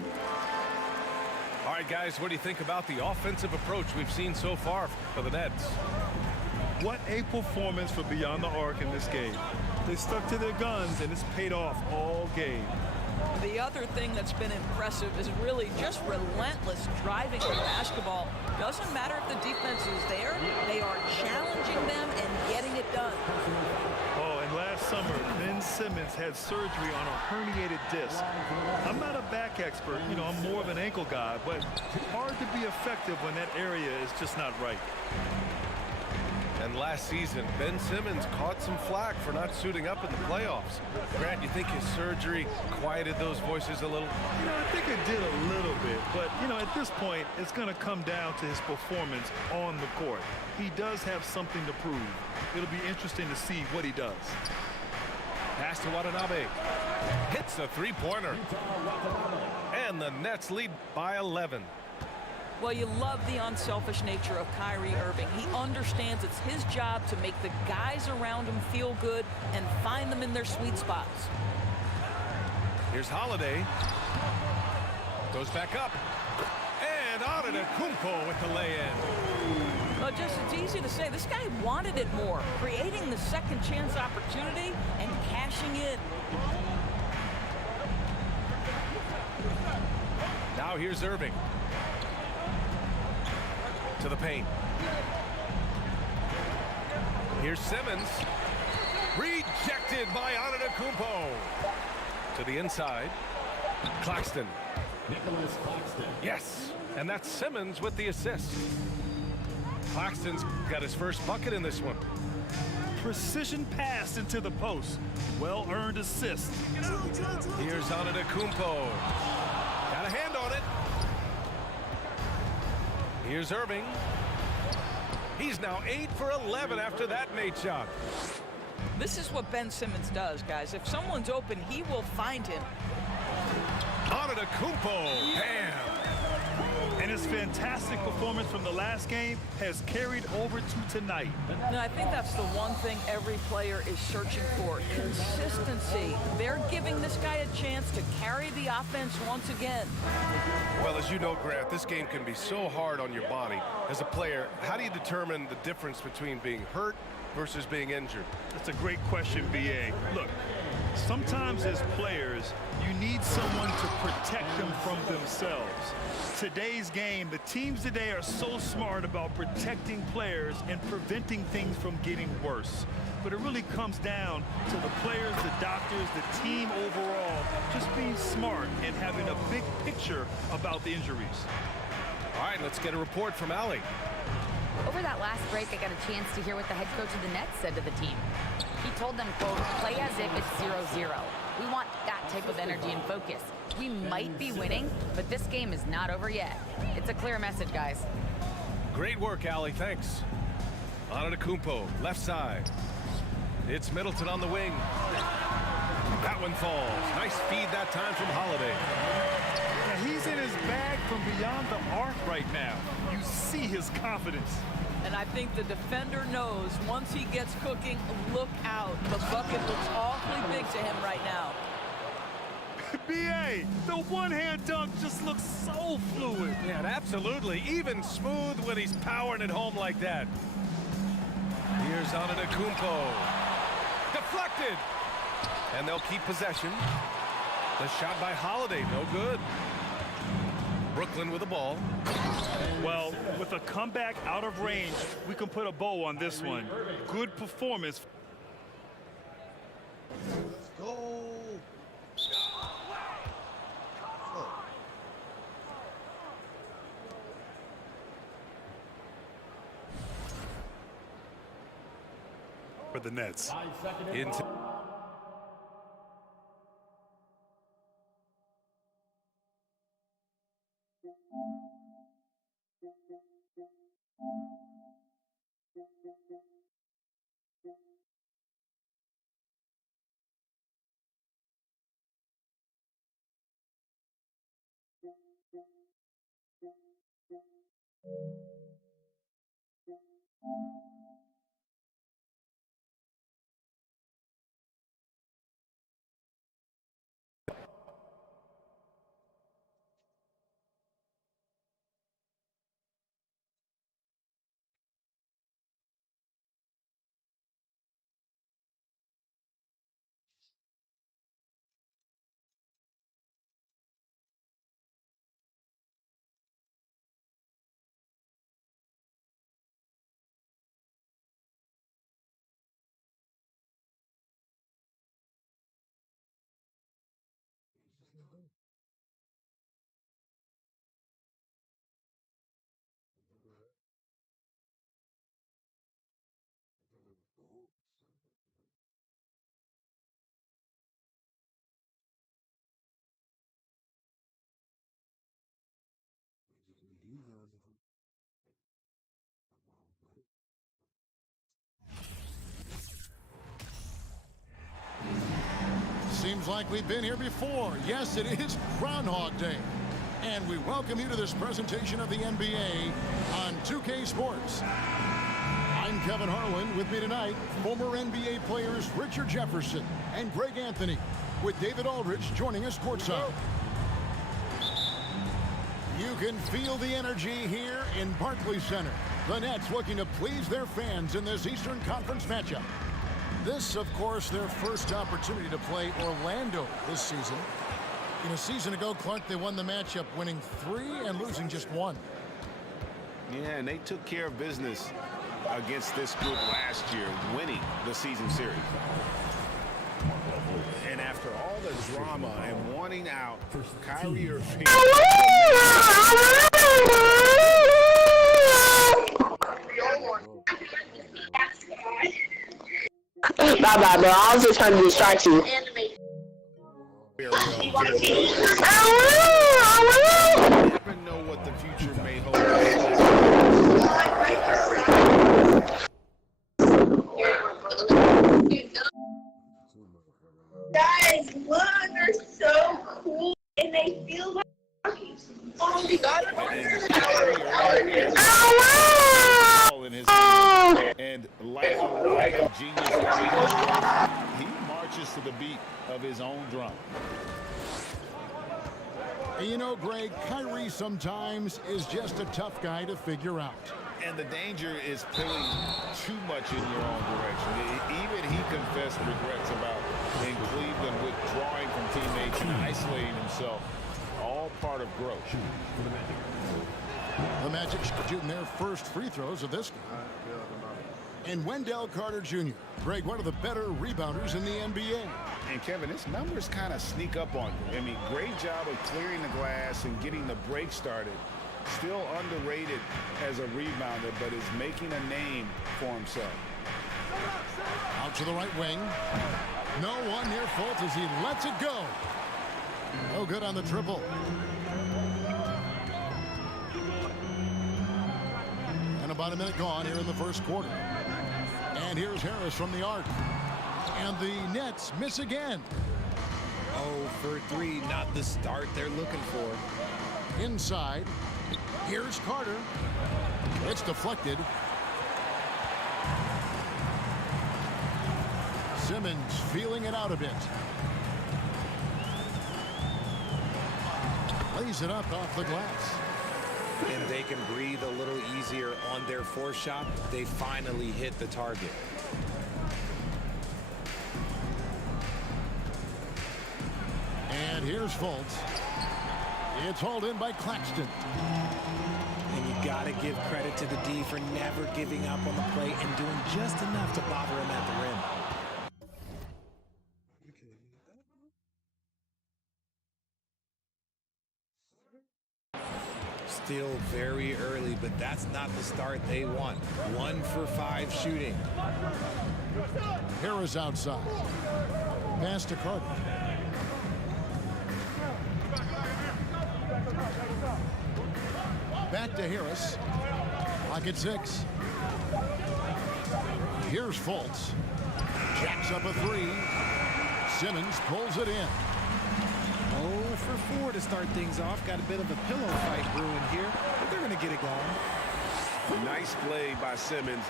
All right, guys, what do you think about the offensive approach we've seen so far for the Nets? What a performance for Beyond the Arc in this game. They stuck to their guns, and it's paid off all game. The other thing that's been impressive is really just relentless driving of basketball. Doesn't matter if the defense is there, they are challenging them and getting it done. Oh, and last summer, Ben Simmons had surgery on a herniated disc. I'm not a back expert, you know, I'm more of an ankle guy, but hard to be effective when that area is just not right. And last season, Ben Simmons caught some flack for not suiting up in the playoffs. Grant, you think his surgery quieted those voices a little? You know, I think it did a little bit, but, you know, at this point, it's going to come down to his performance on the court. He does have something to prove. It'll be interesting to see what he does. Pass to Watanabe. Hits the three-pointer. And the Nets lead by 11. Well, you love the unselfish nature of Kyrie Irving. He understands it's his job to make the guys around him feel good and find them in their sweet spots. Here's Holiday. Goes back up. And Antetokounmpo with the lay-in. Well, just it's easy to say this guy wanted it more, creating the second chance opportunity and cashing in. Now here's Irving. To the paint. Here's Simmons. Rejected by Antetokounmpo. To the inside. Claxton. Nicholas Claxton. Yes, and that's Simmons with the assist. Claxton's got his first bucket in this one. Precision pass into the post. Well-earned assist. Here's Antetokounmpo. Got a hand on it. Here's Irving. He's now 8 for 11 after that Nate shot. This is what Ben Simmons does, guys. If someone's open, he will find him. Antetokounmpo, bam! And his fantastic performance from the last game has carried over to tonight. And I think that's the one thing every player is searching for, consistency. They're giving this guy a chance to carry the offense once again. Well, as you know, Grant, this game can be so hard on your body. As a player, how do you determine the difference between being hurt versus being injured? That's a great question, B.A. Look, sometimes as players, you need someone to protect them from themselves. Today's game, the teams today are so smart about protecting players and preventing things from getting worse. But it really comes down to the players, the doctors, the team overall, just being smart and having a big picture about the injuries. All right, let's get a report from Allie. Over that last break, I got a chance to hear what the head coach of the Nets said to the team. He told them, quote, play as if it's 0-0. We want that type of energy and focus. We might be winning, but this game is not over yet. It's a clear message, guys. Great work, Allie. Thanks. Antetokounmpo, left side. It's Middleton on the wing. That one falls. Nice feed that time from Holiday. Now, he's in his bag from beyond the arc right now. You see his confidence. And I think the defender knows once he gets cooking, look out. The bucket looks awfully big to him right now. B.A., the one-hand dunk just looks so fluid. Yeah, absolutely. Even smooth when he's powering it home like that. Here's Antetokounmpo. Deflected. And they'll keep possession. The shot by Holiday, no good. Brooklyn with the ball. Well, with a comeback out of range, we can put a bow on this one. Good performance. Let's go. For the Nets. Into Seems like we've been here before. Yes, it is Groundhog Day. And we welcome you to this presentation of the NBA on 2K Sports. I'm Kevin Harlan. With me tonight, former NBA players Richard Jefferson and Greg Anthony, with David Aldridge joining us courtside. You can feel the energy here in Barclays Center. The Nets looking to please their fans in this Eastern Conference matchup. This, of course, their first opportunity to play Orlando this season. A season ago, Clark, they won the matchup, winning 3 and losing just 1. Yeah, and they took care of business against this group last year, winning the season series. And after all the drama and wanting out, Kyrie Irving. Bye-bye, bro. I was just trying to distract you. Never know what the future may hold. Guys, look, they're so cool, and they feel like oh my God. In his and like a genius, he marches to the beat of his own drum. You know, Greg, Kyrie sometimes is just a tough guy to figure out. And the danger is pulling too much in your own direction. Even he confessed regrets about in Cleveland withdrawing from teammates and isolating himself. All part of growth. The Magic shooting their first free throws of this game. And Wendell Carter Jr., Greg, one of the better rebounders in the NBA. And Kevin, his numbers kind of sneak up on you. I mean, great job of clearing the glass and getting the break started. Still underrated as a rebounder, but is making a name for himself. Out to the right wing. No one near fault as he lets it go. No good on the triple. And about a minute gone here in the first quarter. And here's Harris from the arc. And the Nets miss again. 0 for 3, not the start they're looking for. Inside. Here's Carter. It's deflected. Simmons feeling it out a bit. Lays it up off the glass. And they can breathe a little easier on their fourth shot. They finally hit the target. And here's Fultz. It's hauled in by Claxton. And you got to give credit to the D for never giving up on the plate and doing just enough to bother him at the rim. Still very early, but that's not the start they want. 1 for 5 shooting. Harris outside. Pass to Carter. Back to Harris. Pocket 6. Here's Fultz. Jacks up a 3. Simmons pulls it in. 0 for 4 to start things off. Got a bit of a pillow fight brewing here, but they're going to get it going. Nice play by Simmons.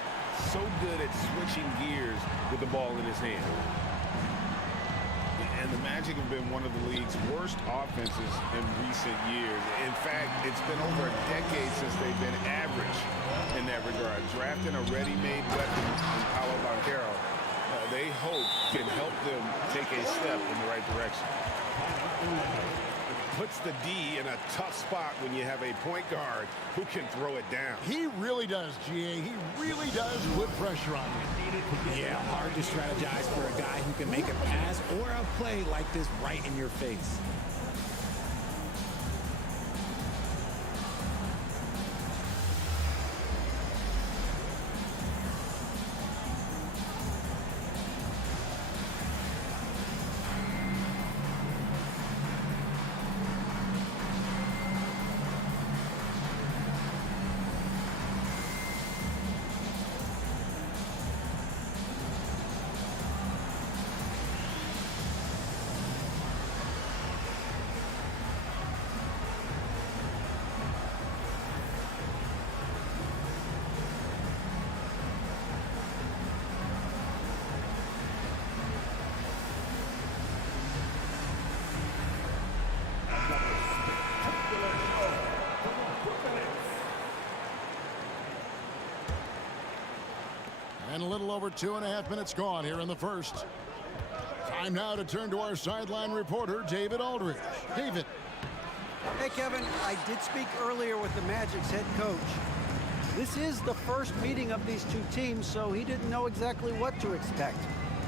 So good at switching gears with the ball in his hand. And the Magic have been one of the league's worst offenses in recent years. In fact, it's been over a decade since they've been average in that regard. Drafting a ready-made weapon in Paolo Banchero, they hope can help them take a step in the right direction. Puts the D in a tough spot when you have a point guard who can throw it down. He really does, GA. He really does put pressure on you. Yeah, hard to strategize for a guy who can make a pass or a play like this right in your face. And a little over 2.5 minutes gone here in the first. Time now to turn to our sideline reporter, David Aldridge. David. Hey, Kevin, I did speak earlier with the Magic's head coach. This is the first meeting of these two teams, so he didn't know exactly what to expect.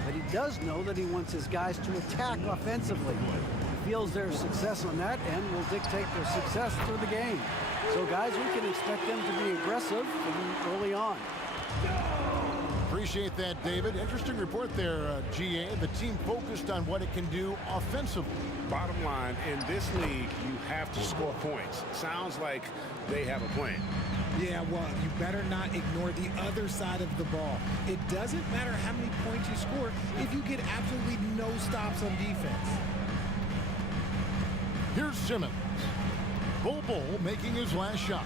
But he does know that he wants his guys to attack offensively. He feels their success on that end will dictate their success through the game. So, guys, we can expect them to be aggressive from early on. Appreciate that, David. Interesting report there, GA. The team focused on what it can do offensively. Bottom line, in this league, you have to score points. Sounds like they have a plan. Yeah, well, you better not ignore the other side of the ball. It doesn't matter how many points you score if you get absolutely no stops on defense. Here's Simmons. Bol making his last shot.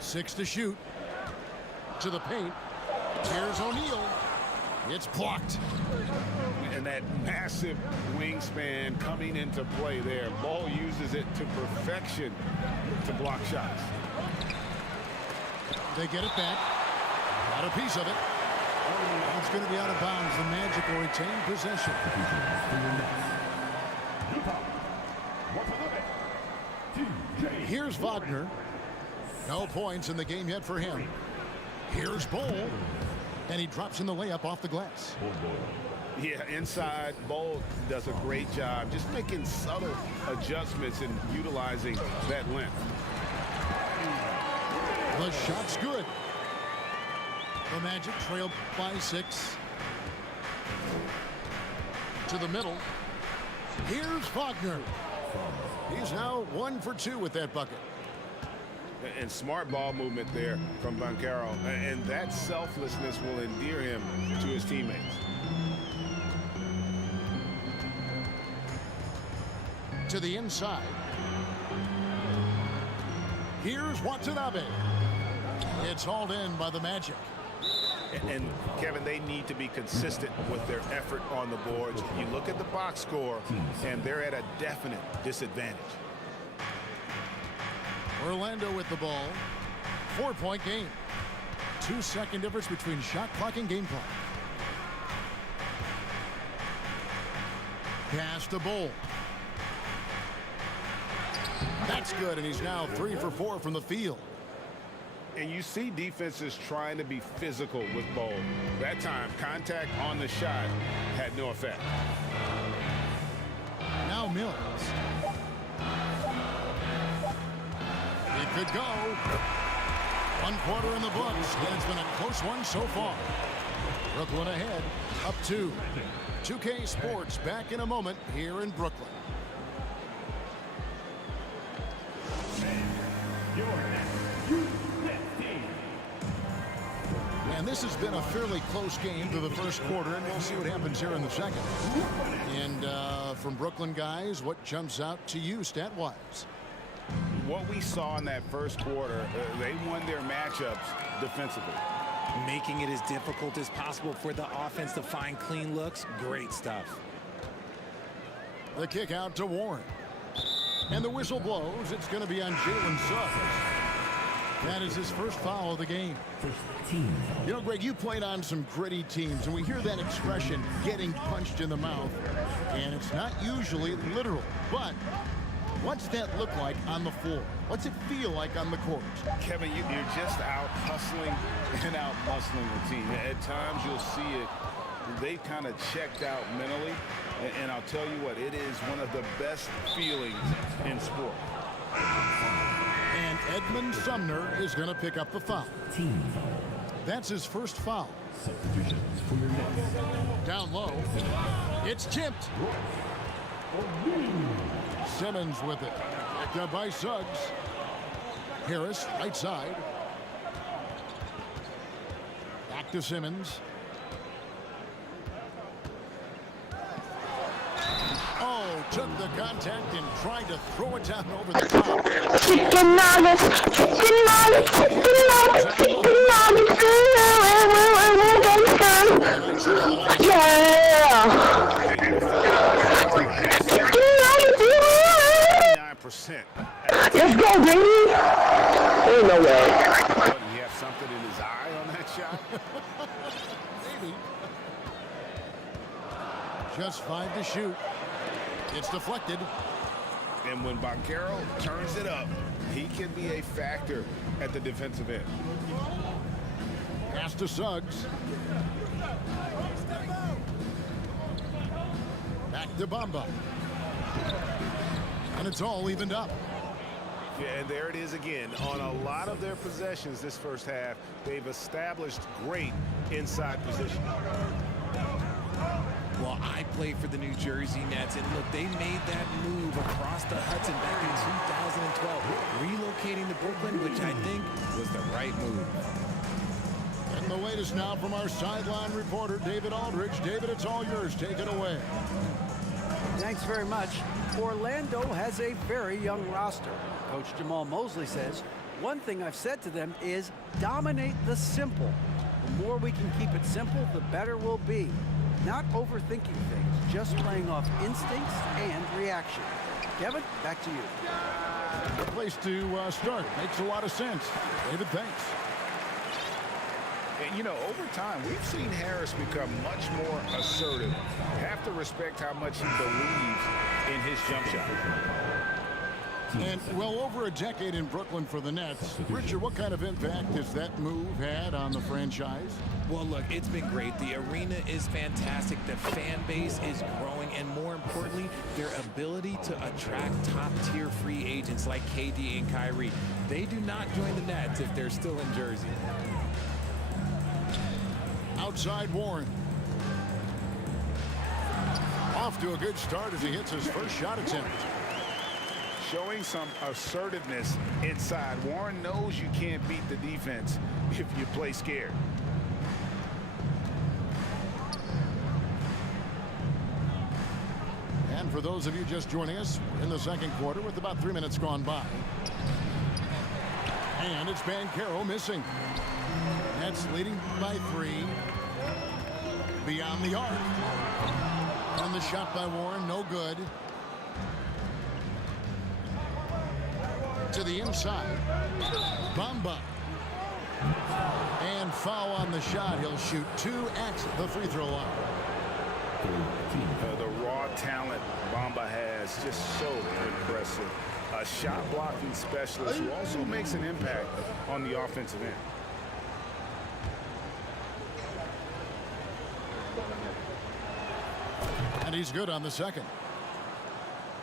6 to shoot. To the paint. Here's O'Neal. It's blocked. And that massive wingspan coming into play there. Ball uses it to perfection to block shots. They get it back. Got a piece of it. It's going to be out of bounds. The Magic will retain possession. Here's Wagner. No points in the game yet for him. Here's Bol. And he drops in the layup off the glass. Yeah, inside, Bol does a great job just making subtle adjustments and utilizing that length. The shot's good. The Magic trail by 6. To the middle. Here's Wagner. He's now 1 for 2 with that bucket. And smart ball movement there from Banchero. And that selflessness will endear him to his teammates. To the inside. Here's Watanabe. It's hauled in by the Magic. And Kevin, they need to be consistent with their effort on the boards. You look at the box score, and they're at a definite disadvantage. Orlando with the ball. 4-point game. 2-second difference between shot clock and game clock. Pass to Bol. That's good, and he's now 3 for 4 from the field. And you see defenses trying to be physical with Bo. That time, contact on the shot had no effect. Now Mills. It could go. 1 quarter in the books, and it's been a close one so far. Brooklyn ahead, up 2. 2K Sports back in a moment here in Brooklyn. And this has been a fairly close game to the first quarter, and we'll see what happens here in the second. And from Brooklyn guys, what jumps out to you stat-wise? What we saw in that first quarter, they won their matchups defensively. Making it as difficult as possible for the offense to find clean looks. Great stuff. The kick out to Warren. And the whistle blows. It's going to be on Jalen Suggs. That is his first foul of the game. You know, Greg, you played on some gritty teams, and we hear that expression, getting punched in the mouth. And it's not usually literal, but what's that look like on the floor? What's it feel like on the court? Kevin, you're just out hustling and out muscling the team. At times you'll see it. They've kind of checked out mentally. And I'll tell you what, it is one of the best feelings in sport. And Edmund Sumner is going to pick up the foul. That's his first foul. Down low. It's tipped. Simmons with it. Picked up by Suggs. Harris, right side. Back to Simmons. Oh, took the contact and tried to throw it down over the top. Chicken nuggets, chicken nuggets, chicken nuggets, chicken nuggets. Yeah. Chicken nuggets. 9%. Let's go, baby. Ain't no way. He have something in his eye on that shot? Maybe. Just 5 to shoot. It's deflected. And when Banchero turns it up, he can be a factor at the defensive end. Pass to Suggs. Back to Bamba. And it's all evened up. Yeah, and there it is again. On a lot of their possessions this first half, they've established great inside position. Well, I played for the New Jersey Nets, and look, they made that move across the Hudson back in 2012, relocating to Brooklyn, which I think was the right move. And the latest now from our sideline reporter, David Aldridge. David, it's all yours. Take it away. Thanks very much. Orlando has a very young roster. Coach Jamal Mosley says, one thing I've said to them is dominate the simple. The more we can keep it simple, the better we'll be. Not overthinking things, just playing off instincts and reaction. Kevin, back to you. The place to start. Makes a lot of sense. David, thanks. And, you know, over time, we've seen Harris become much more assertive. You have to respect how much he believes in his jump shot. And well over a decade in Brooklyn for the Nets. Richard, what kind of impact has that move had on the franchise? Well, look, it's been great. The arena is fantastic. The fan base is growing. And more importantly, their ability to attract top-tier free agents like KD and Kyrie. They do not join the Nets if they're still in Jersey. Outside Warren. Off to a good start as he hits his first shot attempt. Showing some assertiveness inside. Warren knows you can't beat the defense if you play scared. And for those of you just joining us, we're in the second quarter with about 3 minutes gone by. And it's Banchero missing. Nets leading by 3. Beyond the arc. And the shot by Warren, no good. To the inside. Bamba. And foul on the shot. He'll shoot 2 at the free throw line. The raw talent Bamba has, just so impressive. a shot blocking specialist who also makes an impact on the offensive end. And he's good on the second.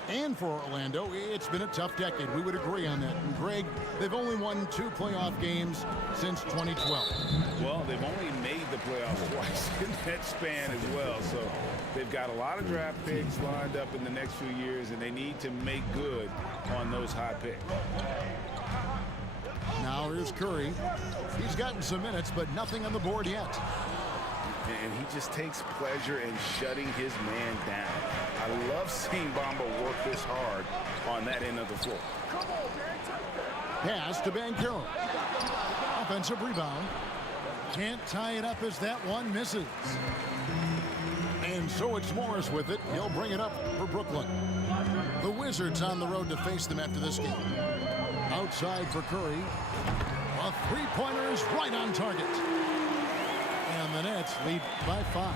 And for Orlando, it's been a tough decade. We would agree on that. And Greg, they've only won 2 playoff games since 2012. Well, they've only made the playoffs twice in that span as well. So they've got a lot of draft picks lined up in the next few years, and they need to make good on those high picks. Now here's Curry. He's gotten some minutes, but nothing on the board yet. And he just takes pleasure in shutting his man down. I love seeing Bamba work this hard on that end of the floor. Pass to Banchero. Offensive rebound. Can't tie it up as that one misses. And so it's Morris with it. He'll bring it up for Brooklyn. The Wizards on the road to face them after this game. Outside for Curry. A three-pointer is right on target. And the Nets lead by 5.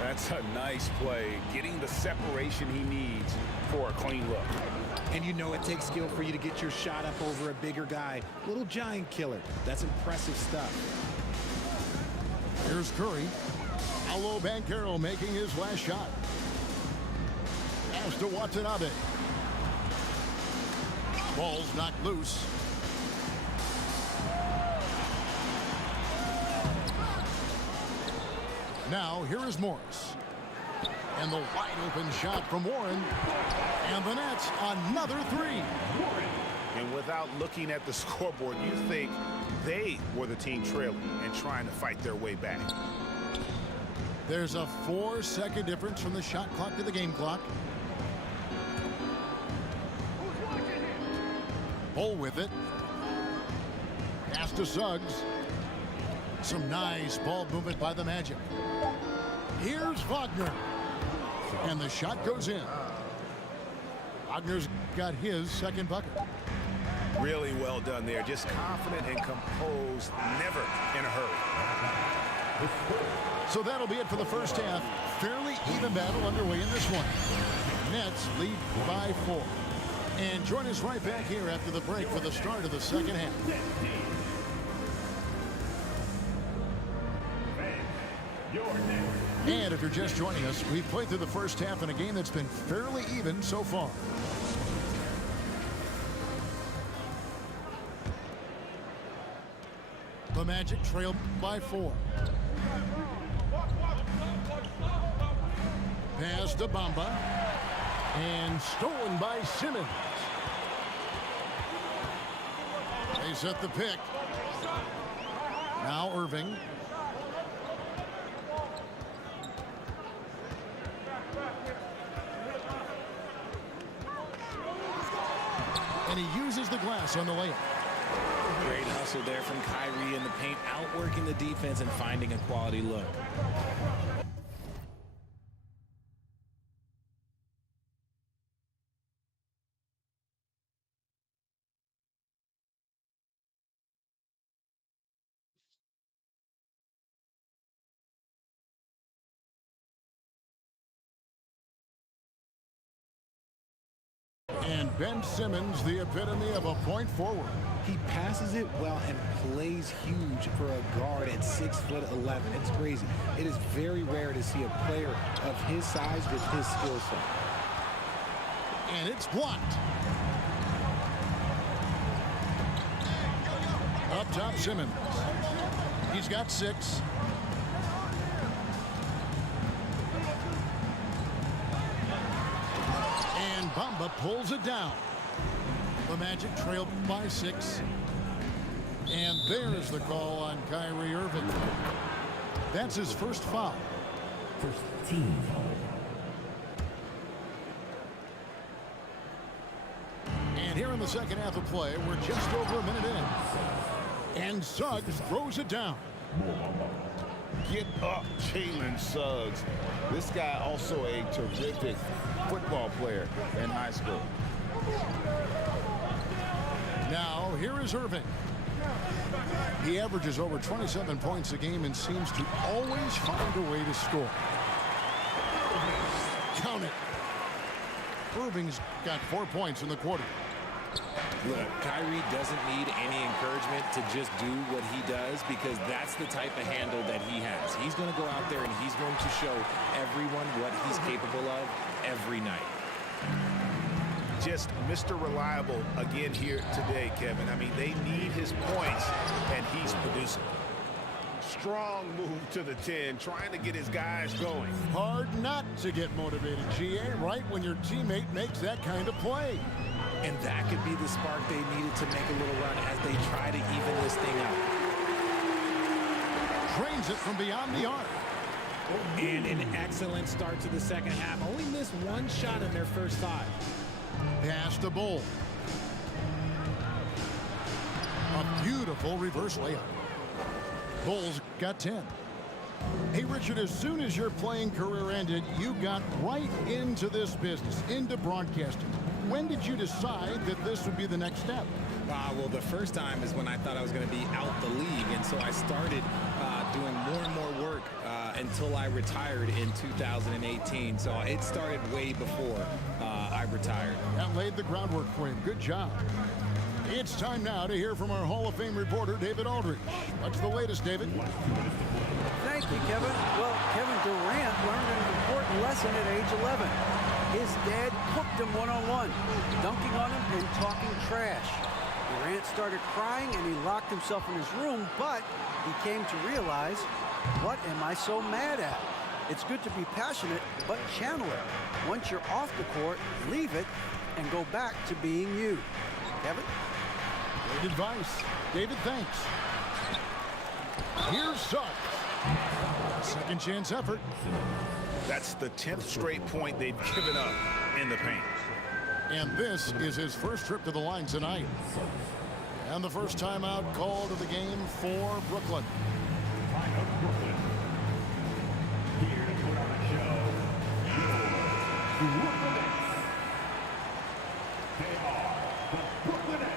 That's a nice play, getting the separation he needs for a clean look. And you know it takes skill for you to get your shot up over a bigger guy. Little giant killer. That's impressive stuff. Here's Curry. Paolo Banchero making his last shot. Pass to Watanabe. Ball's knocked loose. Now, here is Morris. And the wide open shot from Warren. And the Nets, another 3. And without looking at the scoreboard, you think they were the team trailing and trying to fight their way back. There's a 4-second difference from the shot clock to the game clock. Bull with it. Pass to Suggs. Some nice ball movement by the Magic. Here's Wagner. And the shot goes in. Wagner's got his second bucket. Really well done there. Just confident and composed, never in a hurry. So that'll be it for the first half. Fairly even battle underway in this one. Nets lead by 4. And join us right back here after the break for the start of the second half. And if you're just joining us, we've played through the first half in a game that's been fairly even so far. The Magic trail by 4. Pass to Bamba. And stolen by Simmons. They set the pick. Now Irving. And he uses the glass on the layup. Great hustle there from Kyrie in the paint, outworking the defense and finding a quality look. And Ben Simmons, the epitome of a point forward. He passes it well and plays huge for a guard at 6'11". It's crazy. It is very rare to see a player of his size with his skill set. And it's blocked. Up top, Simmons. He's got 6. And Bamba pulls it down. The Magic trail by 6. And there's the call on Kyrie Irving. That's his first foul. First team foul. And here in the second half of play, we're just over a minute in. And Suggs throws it down. Get up, Jalen Suggs. This guy also a terrific football player in high school. Now, here is Irving. He averages over 27 points a game and seems to always find a way to score. Count it. Irving's got 4 points in the quarter. Look, Kyrie doesn't need any encouragement to just do what he does because that's the type of handle that he has. He's going to go out there and he's going to show everyone what he's capable of every night. Just Mr. Reliable again here today, Kevin. I mean, they need his points, and he's producing. Strong move to the 10, trying to get his guys going. Hard not to get motivated, GA, right when your teammate makes that kind of play. And that could be the spark they needed to make a little run as they try to even this thing up. Drains it from beyond the arc. And an excellent start to the second half. Only missed one shot in their first 5. Pass to Bull. A beautiful reverse layup. Bull's got 10. Hey, Richard, as soon as your playing career ended, you got right into this business, into broadcasting. When did you decide that this would be the next step? Well, the first time is when I thought I was going to be out the league, and so I started doing more and more work until I retired in 2018. So it started way before I retired. That laid the groundwork for him. Good job. It's time now to hear from our Hall of Fame reporter, David Aldridge. What's the latest, David? Thank you, Kevin. Well, Kevin Durant learned an important lesson at age 11. His dad cooked him one-on-one, dunking on him and talking trash. Durant started crying and he locked himself in his room, but he came to realize, what am I so mad at? It's good to be passionate, but channel it. Once you're off the court, leave it and go back to being you. Kevin? Great advice. David, thanks. Here's Suggs. Second chance effort. That's the 10th straight point they've given up in the paint. And this is his first trip to the line tonight. And the first timeout called of the game for Brooklyn. Here to put on a show, Brooklyn Nets. They are the Brooklyn Nets.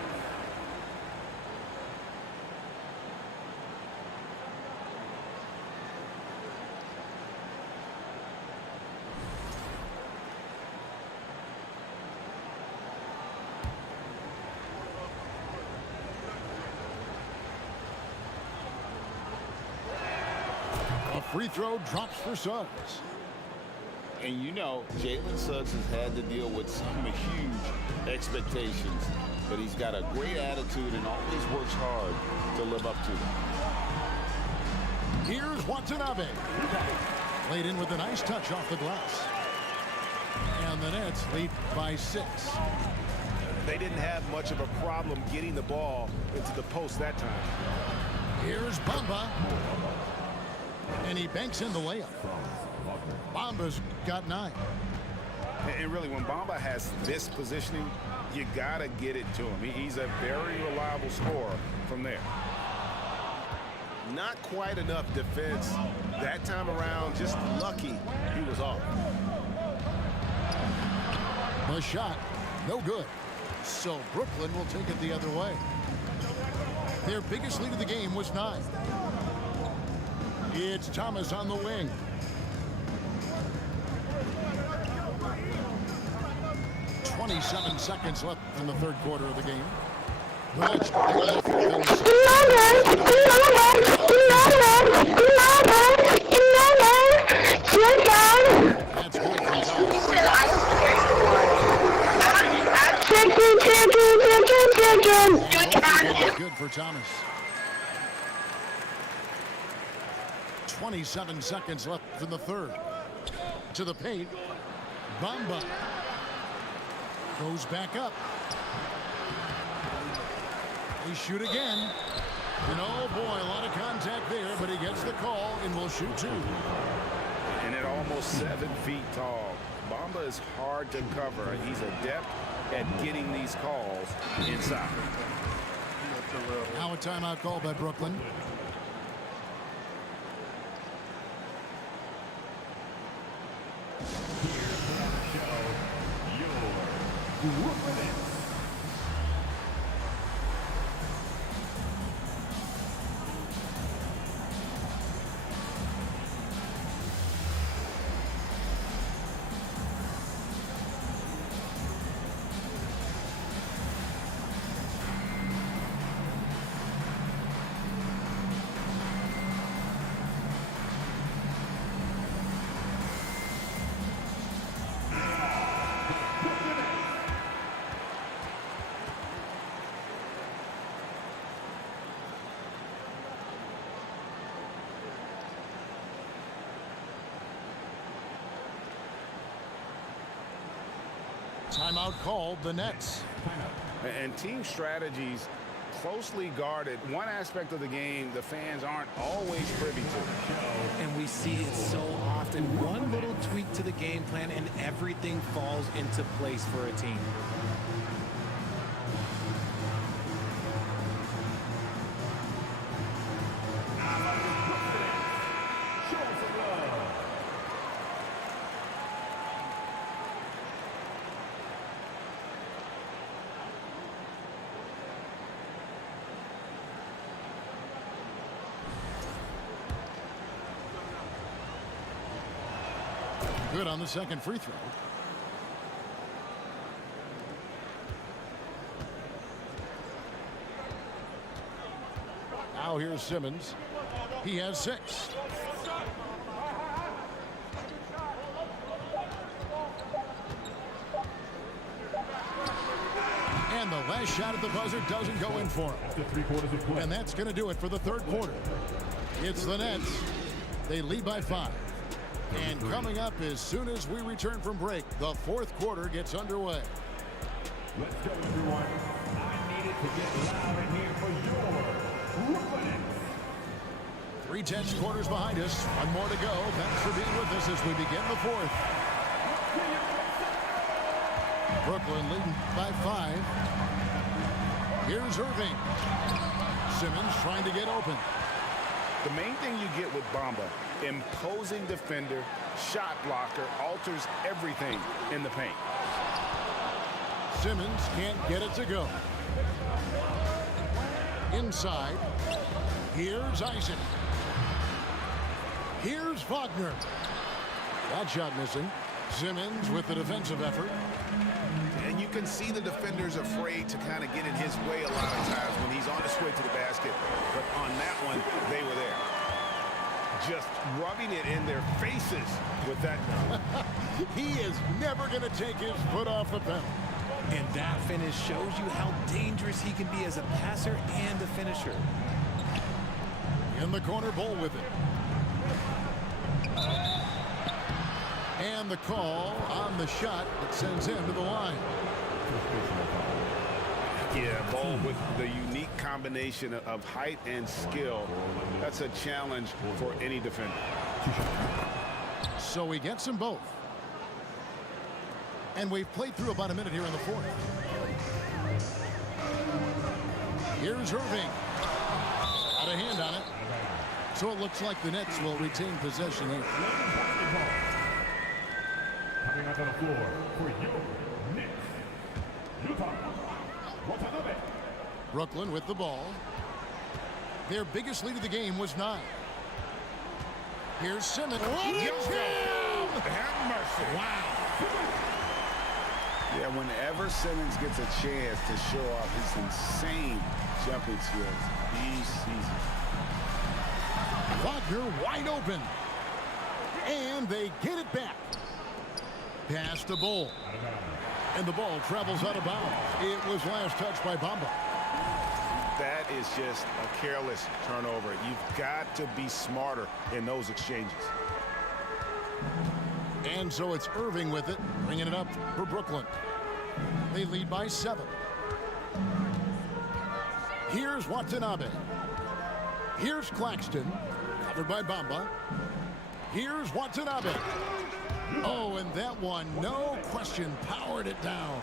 A free throw drops for Suggs. And you know, Jalen Suggs has had to deal with some huge expectations, but he's got a great attitude and always works hard to live up to them. Here's Watanabe. Played in with a nice touch off the glass. And the Nets lead by 6. They didn't have much of a problem getting the ball into the post that time. Here's Bamba. And he banks in the layup. Bamba's got 9. And really, when Bamba has this positioning, you got to get it to him. He's a very reliable scorer from there. Not quite enough defense that time around. Just lucky he was off. The shot, no good. So Brooklyn will take it the other way. Their biggest lead of the game was 9. It's Thomas on the wing. .27 seconds left in the third quarter of the game. That's good for Thomas. 27 seconds left in the third. To the paint. Bamba goes back up. They shoot again. And oh boy, a lot of contact there, but he gets the call and will shoot 2. And at almost 7 feet tall, Bamba is hard to cover. He's adept at getting these calls inside. Now a timeout call by Brooklyn. Brooklyn Nets. Timeout called the Nets. And team strategies closely guarded. One aspect of the game the fans aren't always privy to. And we see it so often. One little tweak to the game plan and everything falls into place for a team. Good on the second free throw. Now here's Simmons. He has 6. And the last shot at the buzzer doesn't go in for him. And that's going to do it for the third quarter. It's the Nets. They lead by 5. And coming up as soon as we return from break, the fourth quarter gets underway. Let's go, everyone. I needed to get loud in here for your Brooklyn Nets. 3 quarters behind us. One more to go. Thanks for being with us as we begin the fourth. Brooklyn leading by 5. Here's Irving. Simmons trying to get open. The main thing you get with Bamba, imposing defender, shot blocker, alters everything in the paint. Simmons can't get it to go. Inside. Here's Isaac. Here's Wagner. That shot missing. Simmons with the defensive effort. And you can see the defenders afraid to kind of get in his way a lot of times when he's on his way to the basket. But on that one, they were there. Just rubbing it in their faces with that. He is never going to take his foot off the pedal. And that finish shows you how dangerous he can be as a passer and a finisher. In the corner, Bol with it. And the call on the shot that sends him to the line. Yeah, Bol with the unique combination of height and skill. That's a challenge for any defender. So he gets them both. And we've played through about a minute here in the fourth. Here's Irving. Got a hand on it. So it looks like the Nets will retain possession here. Coming out on the floor for your Knicks, Yuta Watanabe. Brooklyn with the ball. Their biggest lead of the game was 9. Here's Simmons. Have mercy. Wow. Yeah, whenever Simmons gets a chance to show off his insane jumping skills, he's seasoned. Wagner wide open. And they get it back. Pass to Bol. And the ball travels out of bounds. It was last touched by Bamba. That is just a careless turnover. You've got to be smarter in those exchanges. And so it's Irving with it, bringing it up for Brooklyn. They lead by 7. Here's Watanabe. Here's Claxton, covered by Bamba. Here's Watanabe. Oh, and that one, no question, powered it down.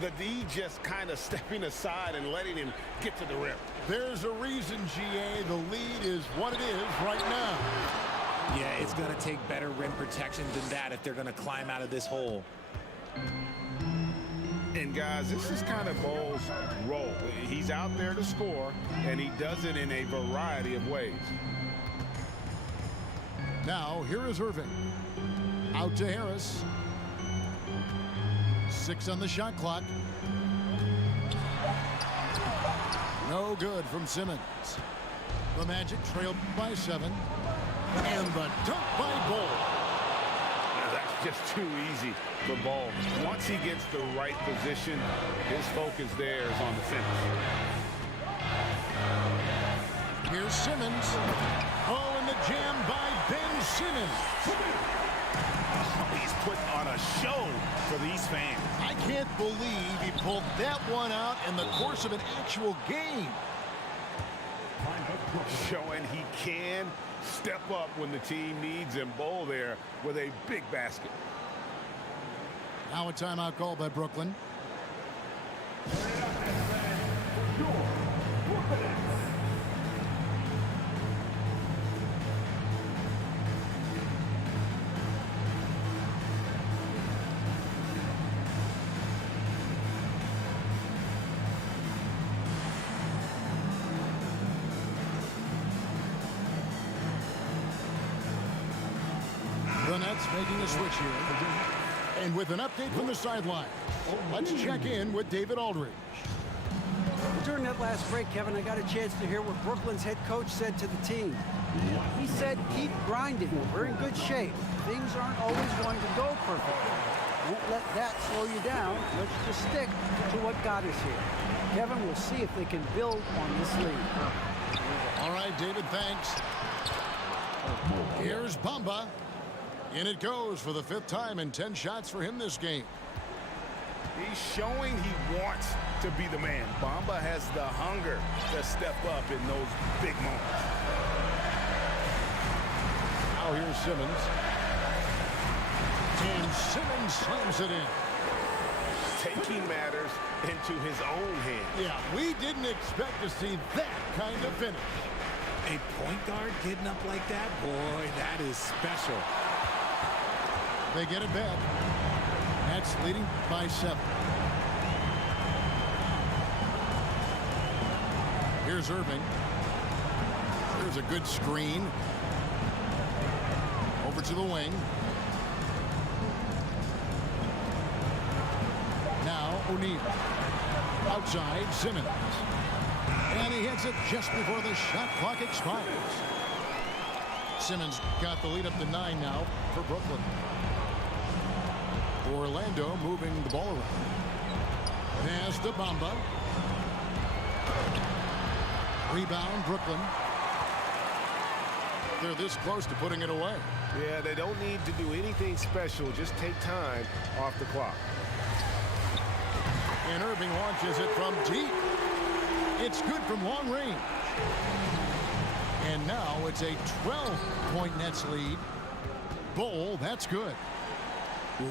The D just kind of stepping aside and letting him get to the rim. There's a reason, GA, the lead is what it is right now. Yeah, it's going to take better rim protection than that if they're going to climb out of this hole. And guys, this is kind of Bol's role. He's out there to score, and he does it in a variety of ways. Now, here is Irving. Out to Harris. 6 on the shot clock. No good from Simmons. The Magic trailed by 7. And the dunk by Bol. Now that's just too easy for Bol. Once he gets the right position, his focus there is on the finish. Here's Simmons. Oh, and the jam by Ben Simmons. He's put on a show for these fans. I can't believe he pulled that one out in the course of an actual game. Showing he can step up when the team needs him. Bowl there with a big basket. Now a timeout called by Brooklyn. The Nets making a switch here. And with an update from the sideline, let's check in with David Aldridge. During that last break, Kevin, I got a chance to hear what Brooklyn's head coach said to the team. He said, keep grinding. We're in good shape. Things aren't always going to go perfectly. Don't let that slow you down. Let's just stick to what got us here. Kevin, we'll see if they can build on this lead. All right, David, thanks. Here's Bamba. In it goes for the 5th time and 10 shots for him this game. He's showing he wants to be the man. Bamba has the hunger to step up in those big moments. Now here's Simmons. And Simmons slams it in. Taking matters into his own hands. Yeah, we didn't expect to see that kind of finish. A point guard getting up like that? Boy, that is special. They get it back. Nets leading by 7. Here's Irving. There's a good screen. Over to the wing. Now O'Neal. Outside Simmons. And he hits it just before the shot clock expires. Simmons got the lead up to 9 now for Brooklyn. Orlando moving the ball around. Pass to Bamba. Rebound, Brooklyn. They're this close to putting it away. Yeah, they don't need to do anything special. Just take time off the clock. And Irving launches it from deep. It's good from long range. And now it's a 12-point Nets lead. Bowl, that's good.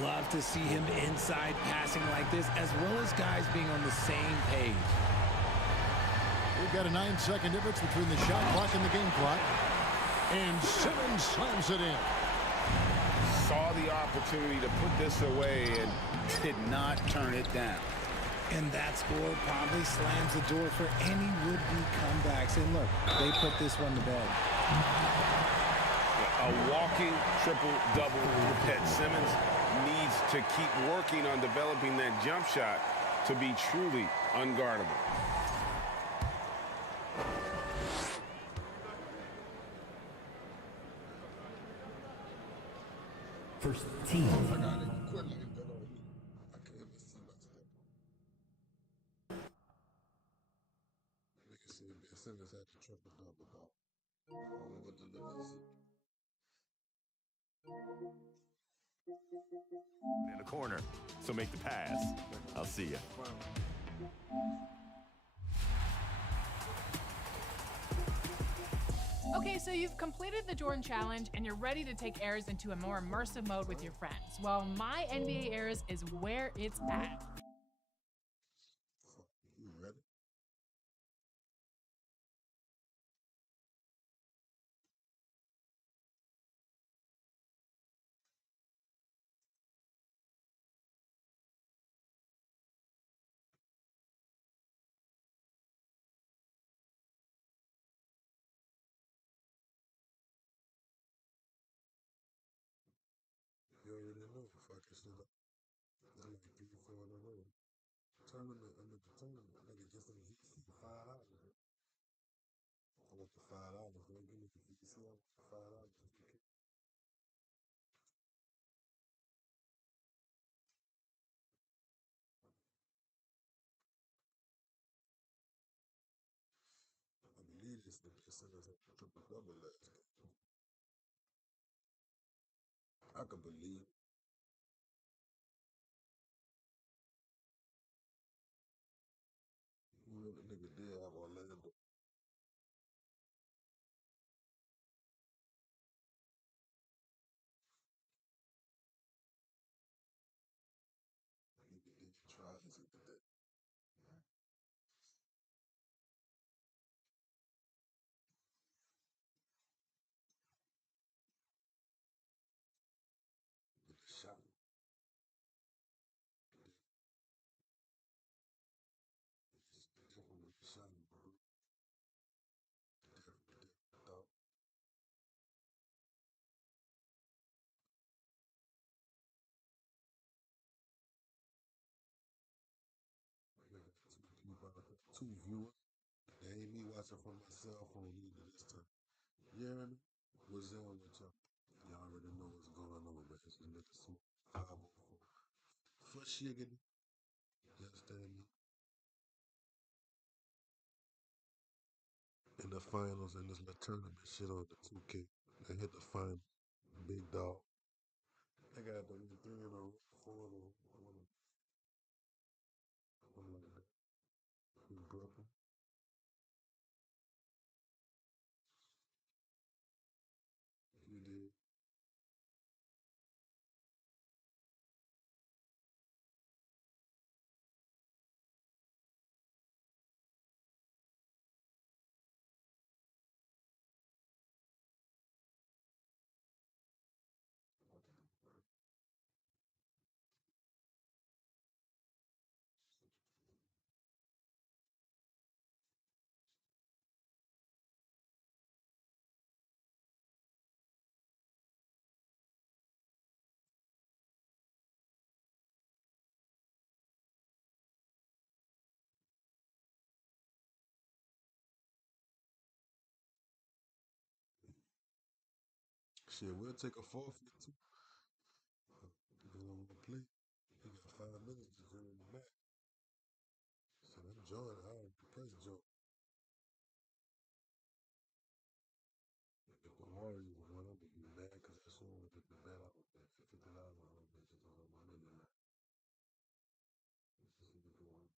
Love to see him inside passing like this, as well as guys being on the same page. We've got a 9-second difference between the shot clock and the game clock. And Simmons slams it in. Saw the opportunity to put this away and did not turn it down. And that score probably slams the door for any would-be comebacks. And look, they put this one to bed. A walking triple-double for Simmons needs to keep working on developing that jump shot to be truly unguardable. First team. Simmons had the triple double ball. I don't know what the difference is. In the corner, so make the pass. I'll see ya. Okay, so you've completed the Jordan Challenge and you're ready to take Airs into a more immersive mode with your friends. Well, my NBA Airs is where it's at. You ready? You already know if I can sit up. I'm like 3 or 4 in a row. Tournament, under the tournament, nigga gets them heat for $5. I want the $5. Don't give me the EC. I want the $5. I believe this nigga Simmons had a triple double last game. I could believe it. You know, the nigga did have Orlando. Nigga did try his at that. With the shot. It's different with the shot, bro. Different thought. Nigga, two viewers. They ain't me watching from my cell phone either this time. You hear me? What's up with y'all? Y'all already know what's going on, man. It's a nigga some 504. For shiggity. You understand me? In the finals in this little tournament shit on the 2K. They hit the final. Big dog. They got the 3 in a row, 4 in a row. Something like that. In Brooklyn. You did. Shit, we'll take a forfeit too. You know what I'm play. He got 5 minutes to turn the back. So I'm joining. I already pressed join. If the Warriors won, I'm gonna be mad because I saw them with the bet out with that $50 on them bitches on my money line. This is the one.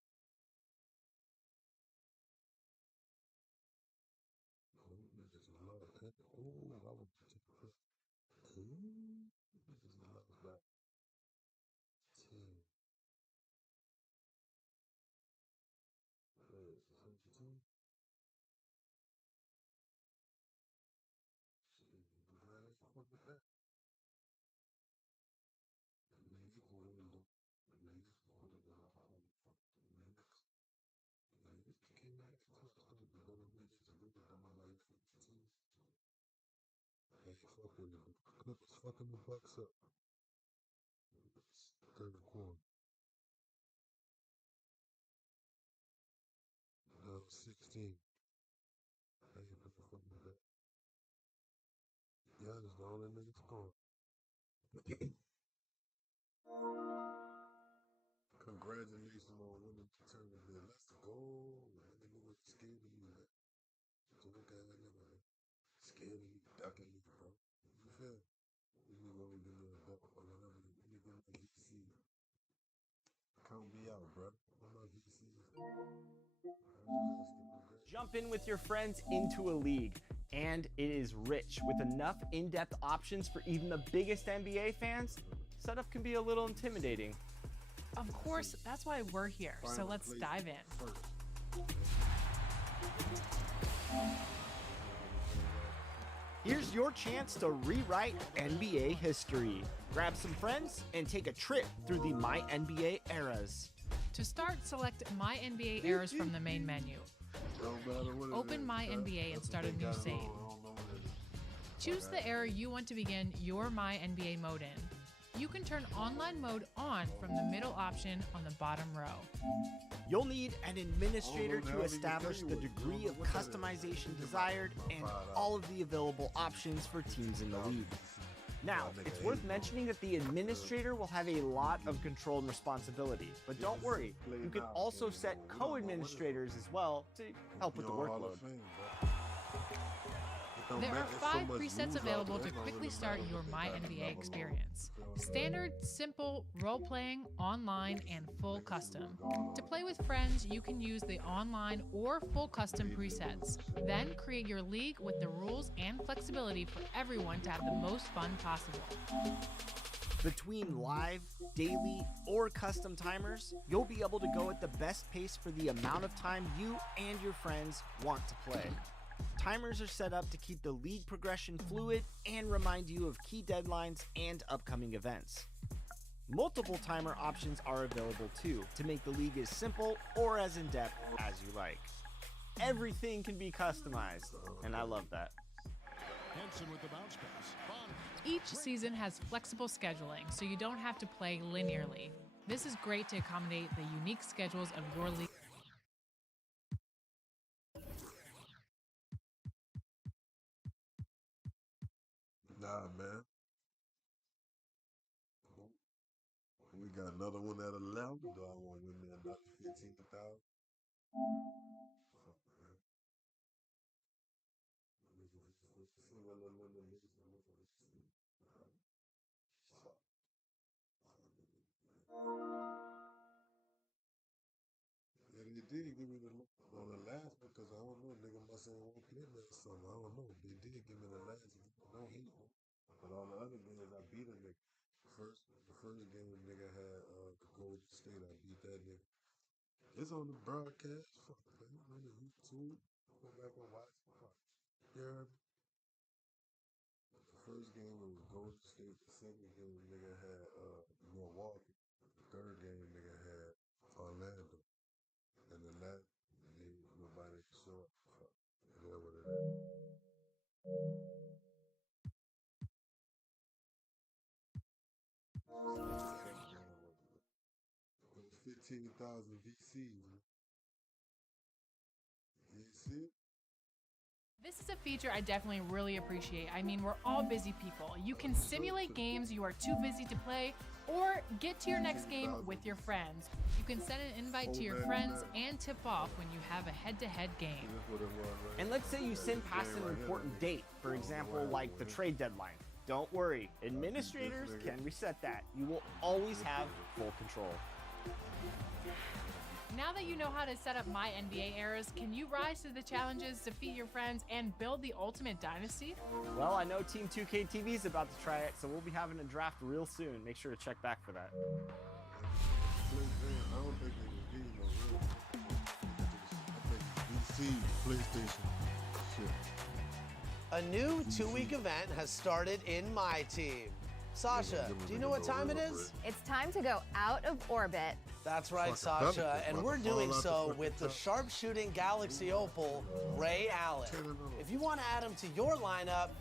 Oh, bitches love that. Oh, I would take it. Ooh, bitches love that. 10. 17. Shit, I'm glad I fuck with that. Niggas going to do. Niggas going to go. Niggas. Niggas came back to us. I'm going to bitches to do it. I'm like 15. Hey, fuck with them. Clippers fucking the Bucks up. Third quarter. Down 16. I ain't gonna fuck with that. Giannis the only nigga scoring. Congratulations on winning the tournament. Let's go. That nigga was scared of me, man. Joke ass nigga, man. Scared of me, ducking me, bro. You feel? You nigga always give me a duck or whatever. You nigga my VC. Count me out, bro. I'm my VC. Jump in with your friends into a league, and it is rich with enough in-depth options for even the biggest NBA fans. Setup can be a little intimidating. Of course, that's why we're here, so let's dive in. Here's your chance to rewrite NBA history. Grab some friends and take a trip through the My NBA eras. To start, select My NBA Eras from the main menu. Open My NBA and start a new save. Choose the era you want to begin your My NBA mode in. You can turn online mode on from the middle option on the bottom row. You'll need an administrator to establish the degree of customization desired and all of the available options for teams in the league. Now, it's worth mentioning that the administrator will have a lot of control and responsibility, but don't worry, you can also set co-administrators as well to help with the workload. There are 5 presets available to quickly start your MyNBA experience. Standard, simple, role-playing, online, and full custom. To play with friends, you can use the online or full custom presets. Then create your league with the rules and flexibility for everyone to have the most fun possible. Between live, daily, or custom timers, you'll be able to go at the best pace for the amount of time you and your friends want to play. Timers are set up to keep the league progression fluid and remind you of key deadlines and upcoming events. Multiple timer options are available too, to make the league as simple or as in-depth as you like. Everything can be customized, and I love that. Henson with the bounce pass. Each season has flexible scheduling, so you don't have to play linearly. This is great to accommodate the unique schedules of your league. Nah, man. We got another one at 11. Do I want to win me another 15,000? Yeah, they did give me the look on the last one because I don't know, nigga must ain't want to play me or something. I don't know. They did give me the last one. Don't hate me. But all the other games, I beat a nigga. The first game, the nigga had the Golden State. I beat that nigga. It's on the broadcast. Fuck, man. On the YouTube. Go back and watch. Fuck. You heard me? The first game was Golden State. The second game, nigga had Milwaukee. The third game, nigga had Orlando. And the last, nobody saw it. Fuck. It is what it is. 15,000 VCs. You see it? This is a feature I definitely really appreciate. I mean, we're all busy people. You can simulate games you are too busy to play, or get to your next game with your friends. You can send an invite to your friends and tip off when you have a head-to-head game. And let's say you send past an important date, for example, like the trade deadline. Don't worry, administrators can reset that. You will always have full control. Now that you know how to set up MyNBA Eras, can you rise to the challenges, defeat your friends, and build the ultimate dynasty? Well, I know Team 2K TV is about to try it, so we'll be having a draft real soon. Make sure to check back for that. I don't think they would be no real. I think VC, PlayStation, shit. A new 2-week event has started in my team. Sasha, do you know what time it is? It's time to go out of orbit. That's right, Sasha, and we're doing so with the sharpshooting Galaxy Opal, Ray Allen. If you want to add him to your lineup,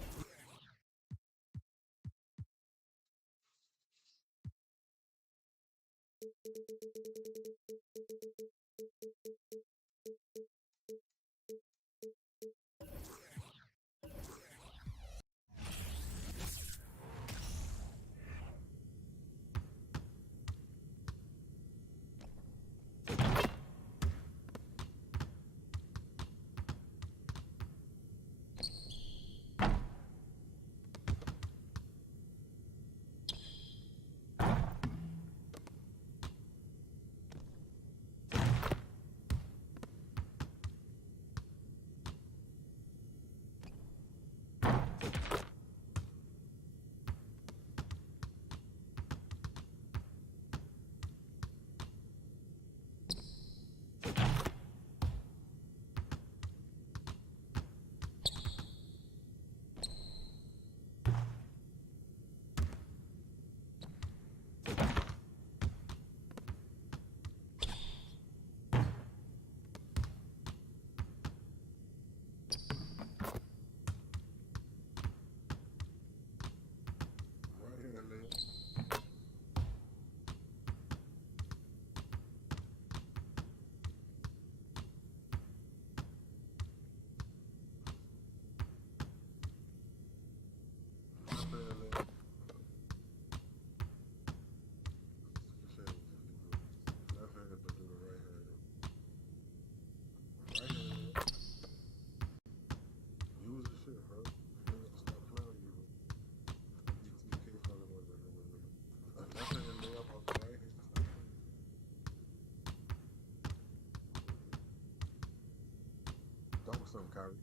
What's up, Kyrie?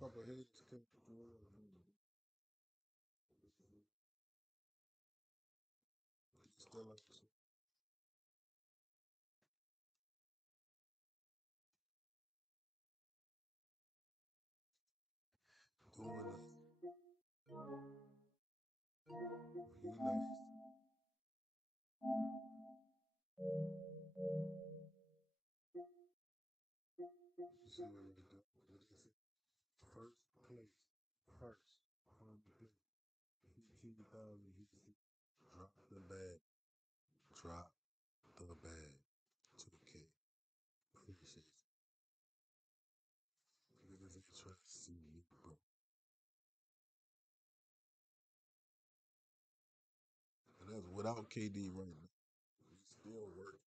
Couple heads came still like doing it. You know. You see what we do? What is it? First place. First. On the plate. 15,000. Drop the bag. Drop the bag. 2K. Appreciate it. Niggas ain't trying to see me, bro. And that's without KD right now. We still working.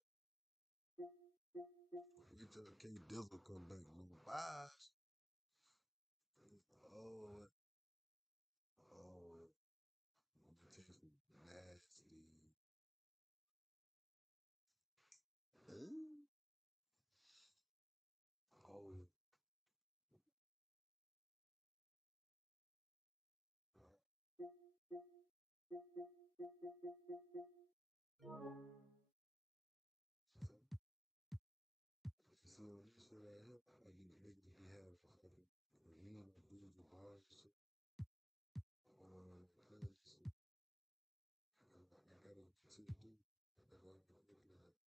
We till K Dizzle come back. No buys. Oh, it tastes nasty. Oh, so this shit right here, I can niggas be having fucking arena dudes with bars and shit. On cause I got a two dude. That's why I'm looking at.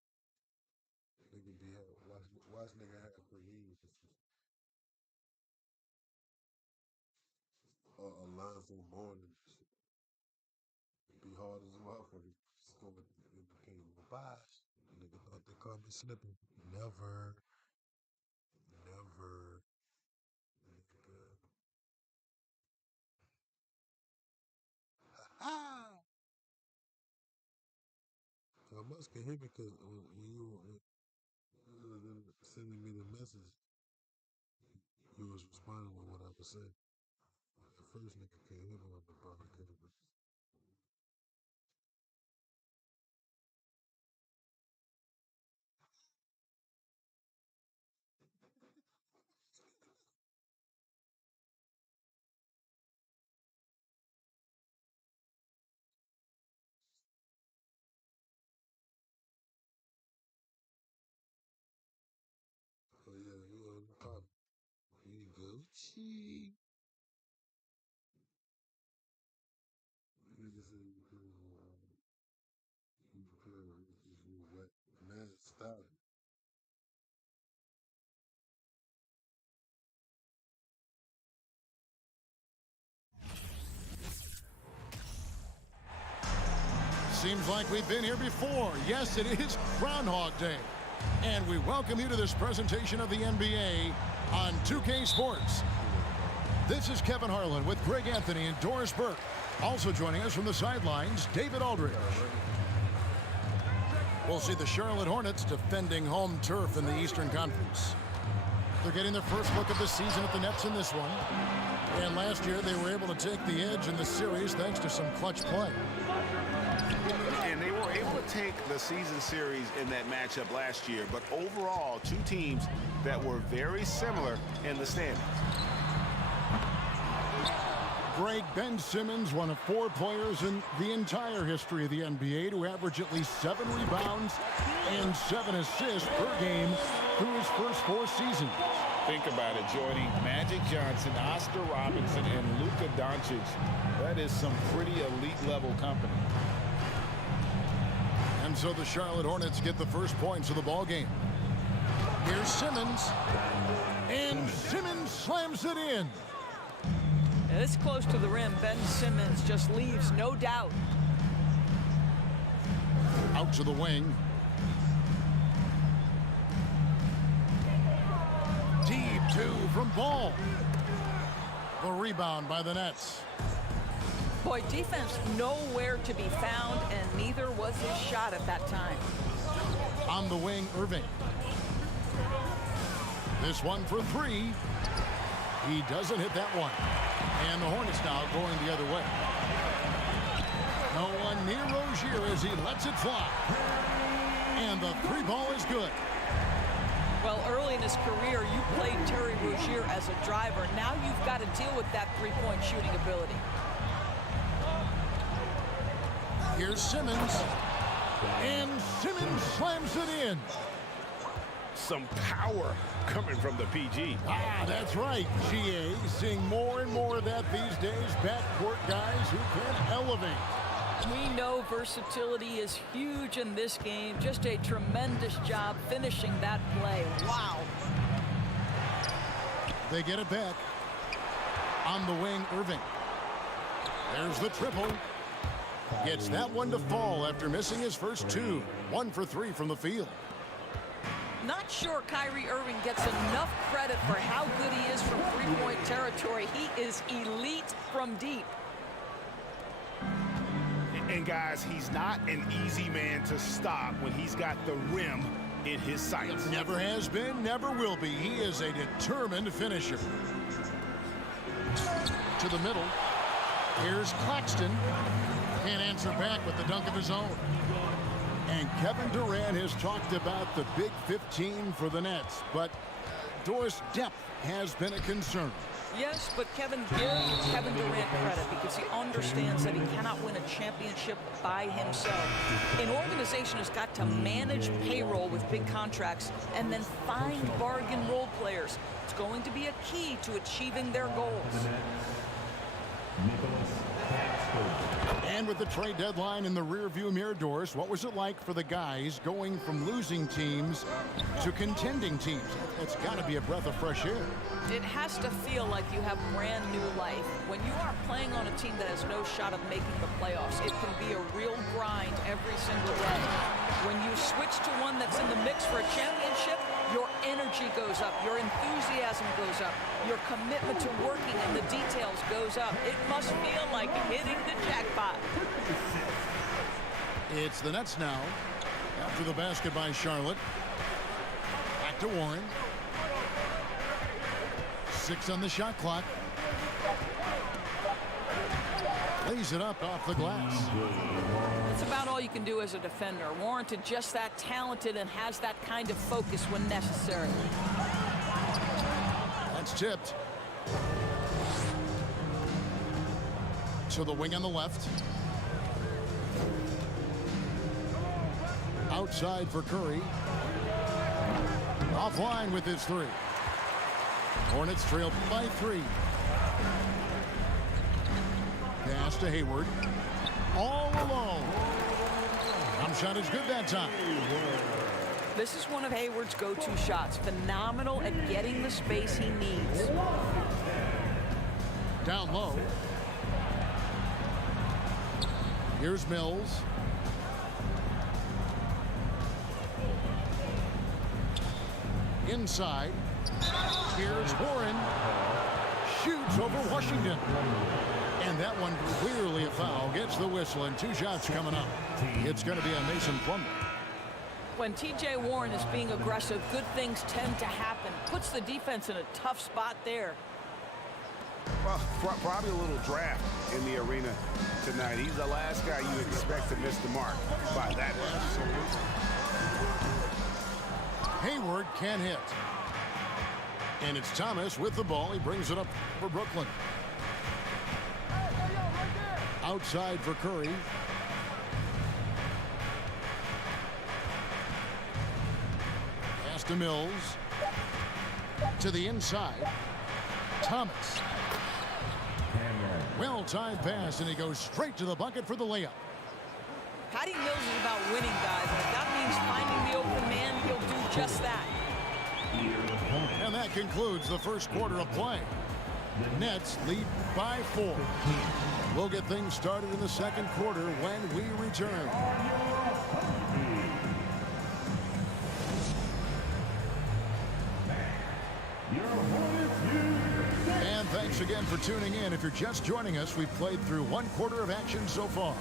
Nigga be having watch nigga have Kareem and shit. Alonzo Mourning and shit. It be hard as a motherfucker. Just go with the pain with buys. Nigga thought they caught me slipping. Never. Nigga. Ah! I must can hear me because when you were sending me the message, you was responding with what I was saying. At first, nigga can't hear me on the podcast. Oh yeah, we on the pop. We Gucci. Nigga said you play with you wet. Man, stop it. Seems like we've been here before. Yes, it is Groundhog Day. And we welcome you to this presentation of the NBA on 2K Sports. This is Kevin Harlan with Greg Anthony and Doris Burke. Also joining us from the sidelines, David Aldridge. We'll see the Charlotte Hornets defending home turf in the Eastern Conference. They're getting their first look of the season at the Nets in this one. And last year, they were able to take the edge in the series thanks to some clutch play. And they were able to take the season series in that matchup last year. But overall, two teams that were very similar in the standings. Greg, Ben Simmons, one of 4 players in the entire history of the NBA to average at least 7 rebounds and 7 assists per game through his first 4 seasons. Think about it, joining Magic Johnson, Oscar Robinson, and Luka Doncic. That is some pretty elite-level company. And so the Charlotte Hornets get the first points of the ball game. Here's Simmons, and Simmons slams it in. This close to the rim, Ben Simmons just leaves no doubt. Out to the wing. Deep 2 from Ball. The rebound by the Nets. Boy, defense nowhere to be found, and neither was his shot at that time. On the wing, Irving. This one for 3. He doesn't hit that one. And the Hornets now going the other way. No one near Rozier as he lets it fly. And the three ball is good. Well, early in his career, you played Terry Rozier as a driver. Now you've got to deal with that three-point shooting ability. Here's Simmons. And Simmons slams it in. Some power coming from the PG. Ah, that's right. GA seeing more and more of that these days. Backcourt guys who can elevate. We know versatility is huge in this game. Just a tremendous job finishing that play. Wow. They get it back. On the wing, Irving. There's the triple. Gets that one to fall after missing his first two. 1 for 3 from the field. Not sure Kyrie Irving gets enough credit for how good he is from three-point territory. He is elite from deep. And guys, he's not an easy man to stop when he's got the rim in his sights. Never has been, never will be. He is a determined finisher. To the middle. Here's Claxton. Can't answer back with the dunk of his own. And Kevin Durant has talked about the Big 15 for the Nets, but Doris, depth has been a concern. Yes, but give Kevin Durant credit because he understands that he cannot win a championship by himself. An organization has got to manage payroll with big contracts and then find bargain role players. It's going to be a key to achieving their goals. And with the trade deadline in the rearview mirror, Doris, what was it like for the guys going from losing teams to contending teams? It's got to be a breath of fresh air. It has to feel like you have brand new life. When you are playing on a team that has no shot of making the playoffs, it can be a real grind every single day. When you switch to one that's in the mix for a championship, your energy goes up, your enthusiasm goes up, your commitment to working and the details goes up. It must feel like hitting the jackpot. It's the Nets now. After the basket by Charlotte. Back to Warren. 6 on the shot clock. Lays it up off the glass. It's about all you can do as a defender. Warranted just that talented and has that kind of focus when necessary. That's tipped. To the wing on the left. Outside for Curry. Offline with his three. Hornets trail by 3. Pass to Hayward. All alone. Jump shot is good that time. This is one of Hayward's go-to shots. Phenomenal at getting the space he needs. Down low. Here's Mills. Inside. Here's Warren. Shoots over Washington. And that one clearly a foul. Gets the whistle and 2 shots coming up. It's going to be a Mason Plumlee. When TJ Warren is being aggressive, good things tend to happen. Puts the defense in a tough spot there. Well, probably a little draft in the arena tonight. He's the last guy you expect to miss the mark by that much. Hayward can hit. And it's Thomas with the ball. He brings it up for Brooklyn. Outside for Curry. Pass to Mills. To the inside. Thomas. Well-timed pass, and he goes straight to the bucket for the layup. Patty Mills is about winning, guys. And if that means finding the open man, he'll do just that. And that concludes the first quarter of play. The Nets lead by 4. We'll get things started in the second quarter when we return. And thanks again for tuning in. If you're just joining us, we've played through 1 quarter of action so far.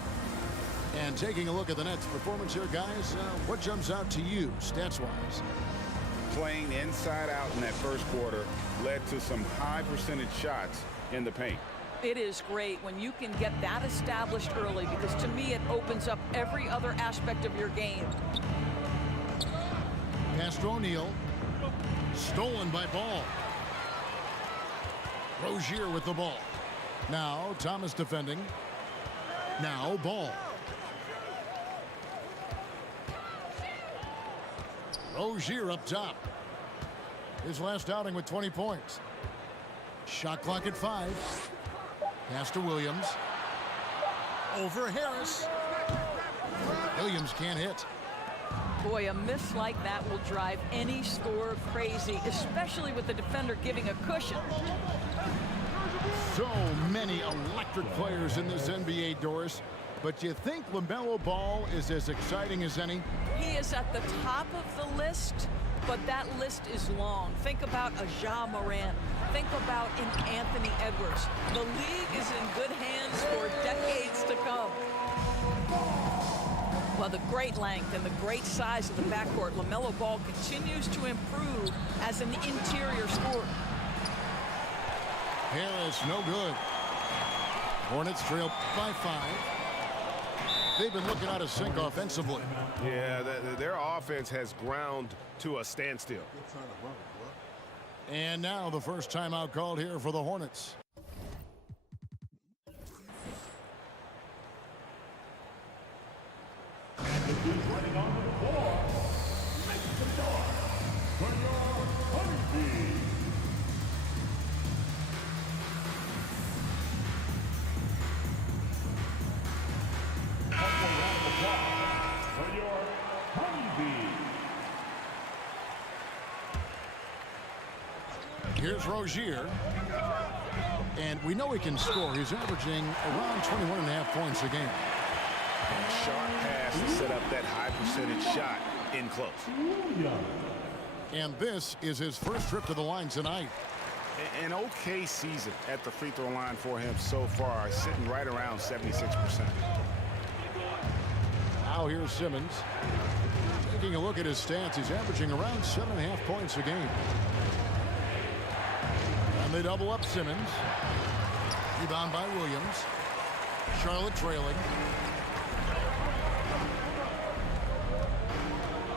And taking a look at the Nets' performance here, guys, what jumps out to you stats-wise? Playing inside out in that first quarter led to some high percentage shots in the paint. It is great when you can get that established early, because to me it opens up every other aspect of your game. Pass to O'Neal. Stolen by Ball. Rozier with the ball. Now Thomas defending. Now Ball. Rozier up top. His last outing with 20 points. Shot clock at 5. Pass to Williams. Over Harris. Williams can't hit. Boy, a miss like that will drive any scorer crazy, especially with the defender giving a cushion. So many electric players in this NBA, Doris. But you think LaMelo Ball is as exciting as any? He is at the top of the list, but that list is long. Think about a Ja Morant. Think about an Anthony Edwards. The league is in good hands for decades to come. Well, the great length and the great size of the backcourt, LaMelo Ball continues to improve as an interior scorer. Harris, no good. Hornets trail by 5. They've been looking out of sync offensively. Yeah, their offense has ground to a standstill. And now the first timeout called here for the Hornets. Running on the floor, make the door for your Honeybee. One round of applause for your Honeybee. Here's Rozier. And we know he can score. He's averaging around 21.5 points a game. Sharp pass to set up that high percentage shot in close. And this is his first trip to the line tonight. An okay season at the free throw line for him so far, sitting right around 76%. Now here's Simmons. Taking a look at his stats, he's averaging around 7.5 points a game. And they double up Simmons. Rebound by Williams. Charlotte trailing.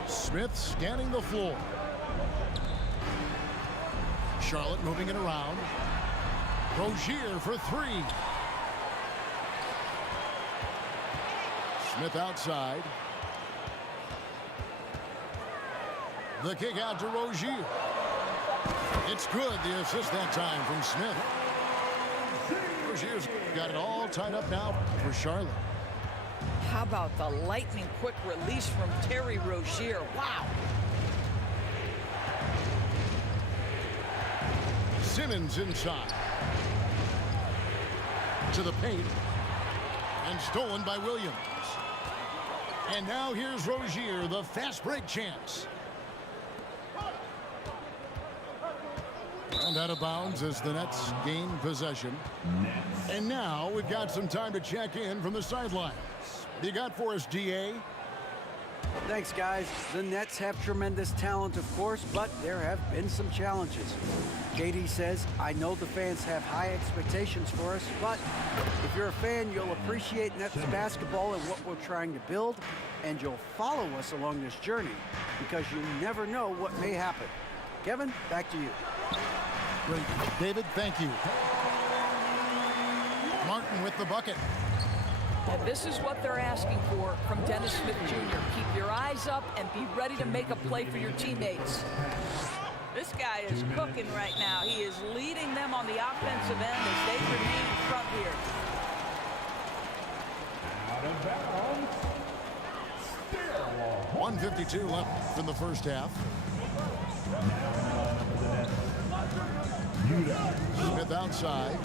Smith scanning the floor. Charlotte moving it around. Rozier for 3. Smith outside. The kick out to Rozier. It's good. The assist that time from Smith. Rozier's got it all tied up now for Charlotte. How about the lightning quick release from Terry Rozier? Wow. Simmons inside. To the paint. And stolen by Williams. And now here's Rozier, the fast break chance. And out of bounds as the Nets gain possession. And now we've got some time to check in from the sidelines. You got for us, DA? Thanks, guys. The Nets have tremendous talent, of course, but there have been some challenges. KD says, I know the fans have high expectations for us, but if you're a fan, you'll appreciate Nets basketball and what we're trying to build, and you'll follow us along this journey because you never know what may happen. Kevin, back to you. Great. David, thank you. Martin with the bucket. And this is what they're asking for from Dennis Smith Jr. Keep your eyes up and be ready to make a play for your teammates. This guy is cooking right now. He is leading them on the offensive end as they remain in front here. Out of bounds. 152 left in the first half. Smith outside.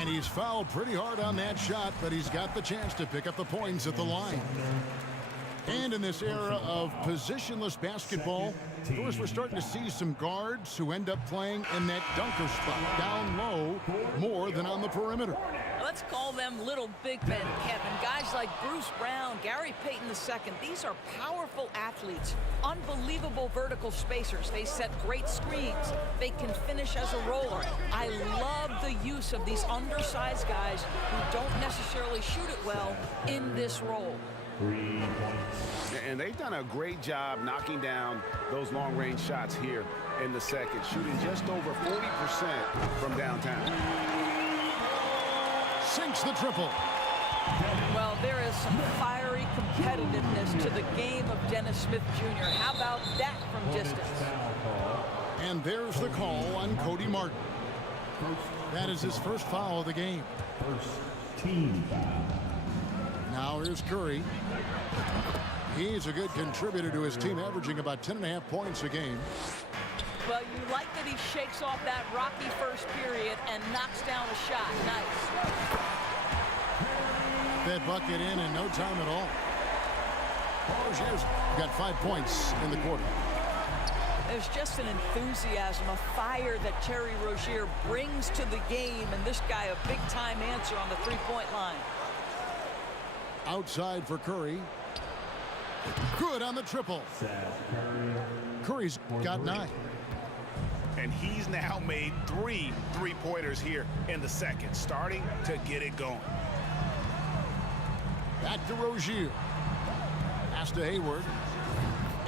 And he's fouled pretty hard on that shot, but he's got the chance to pick up the points at the line. And in this era of positionless basketball, of course, we're starting to see some guards who end up playing in that dunker spot, down low, more than on the perimeter. Let's Let's call them little big men, Kevin. Guys like Bruce Brown, Gary Payton II. These are powerful athletes, unbelievable vertical spacers. They set great screens. They can finish as a roller. I love the use of these undersized guys who don't necessarily shoot it well in this role. 3 points. And they've done a great job knocking down those long-range shots here in the second, shooting just over 40% from downtown. Sinks the triple. Well, there is some fiery competitiveness to the game of Dennis Smith Jr. How about that from distance? And there's the call on Cody Martin. That is his first foul of the game. First team foul. Now here's Curry. He's a good contributor to his team, averaging about 10.5 points a game. Well, you like that he shakes off that rocky first period and knocks down a shot. Nice. That bucket in no time at all. Rozier's got 5 points in the quarter. There's just an enthusiasm, a fire that Terry Rozier brings to the game, and this guy a big-time answer on the three-point line. Outside for Curry. Good on the triple. Curry's got 9. And he's now made 3 three-pointers here in the second, starting to get it going. Back to Rozier. Pass to Hayward.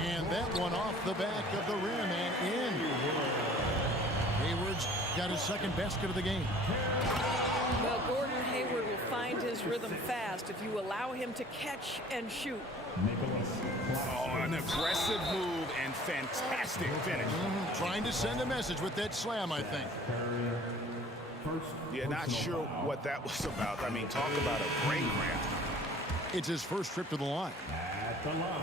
And that one off the back of the rim and in. Hayward's got his second basket of the game. Well, Gordon Hayward will find his rhythm fast if you allow him to catch and shoot. Oh, an aggressive move and fantastic finish. Trying to send a message with that slam, I think. Yeah, not sure what that was about. I mean, talk about a brain cramp. It's his first trip to the line.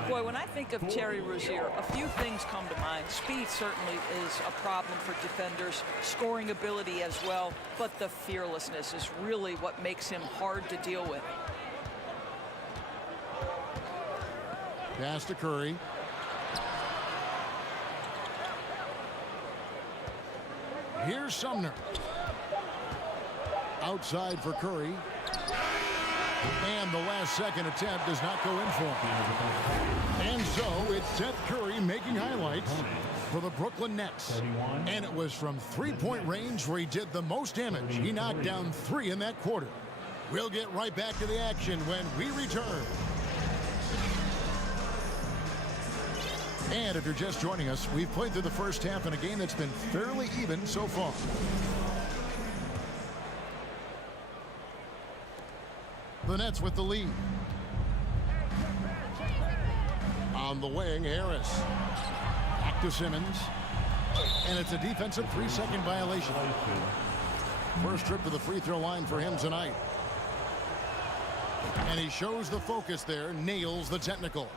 Boy, when I think of Terry Rozier, a few things come to mind. Speed certainly is a problem for defenders, scoring ability as well, but the fearlessness is really what makes him hard to deal with. Pass to Curry. Here's Sumner. Outside for Curry. And the last second attempt does not go in for him. And so it's Seth Curry making highlights for the Brooklyn Nets. And it was from three-point range where he did the most damage. He knocked down 3 in that quarter. We'll get right back to the action when we return. And if you're just joining us, we've played through the first half in a game that's been fairly even so far. The Nets with the lead. On the wing, Harris. Back to Simmons. And it's a defensive 3-second violation. First trip to the free throw line for him tonight. And he shows the focus there, nails the technical.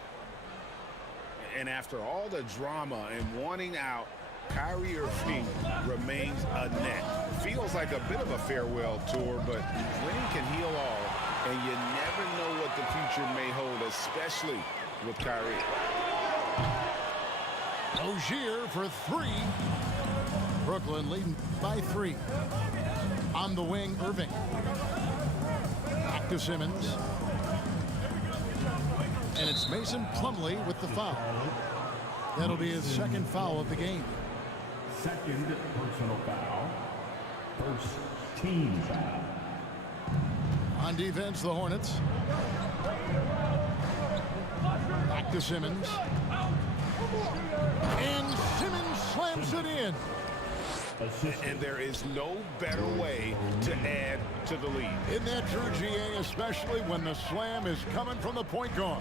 And after all the drama and wanting out, Kyrie Irving remains a net. Feels like a bit of a farewell tour, but winning can heal all, and you never know what the future may hold, especially with Kyrie. Rozier for 3. Brooklyn leading by 3. On the wing, Irving. Back to Simmons. And it's Mason Plumlee with the foul. That'll be his second foul of the game. Second personal foul. First team foul. On defense, the Hornets. Back to Simmons. And Simmons slams it in. And there is no better way to add to the lead. Isn't that true, GA, especially when the slam is coming from the point guard?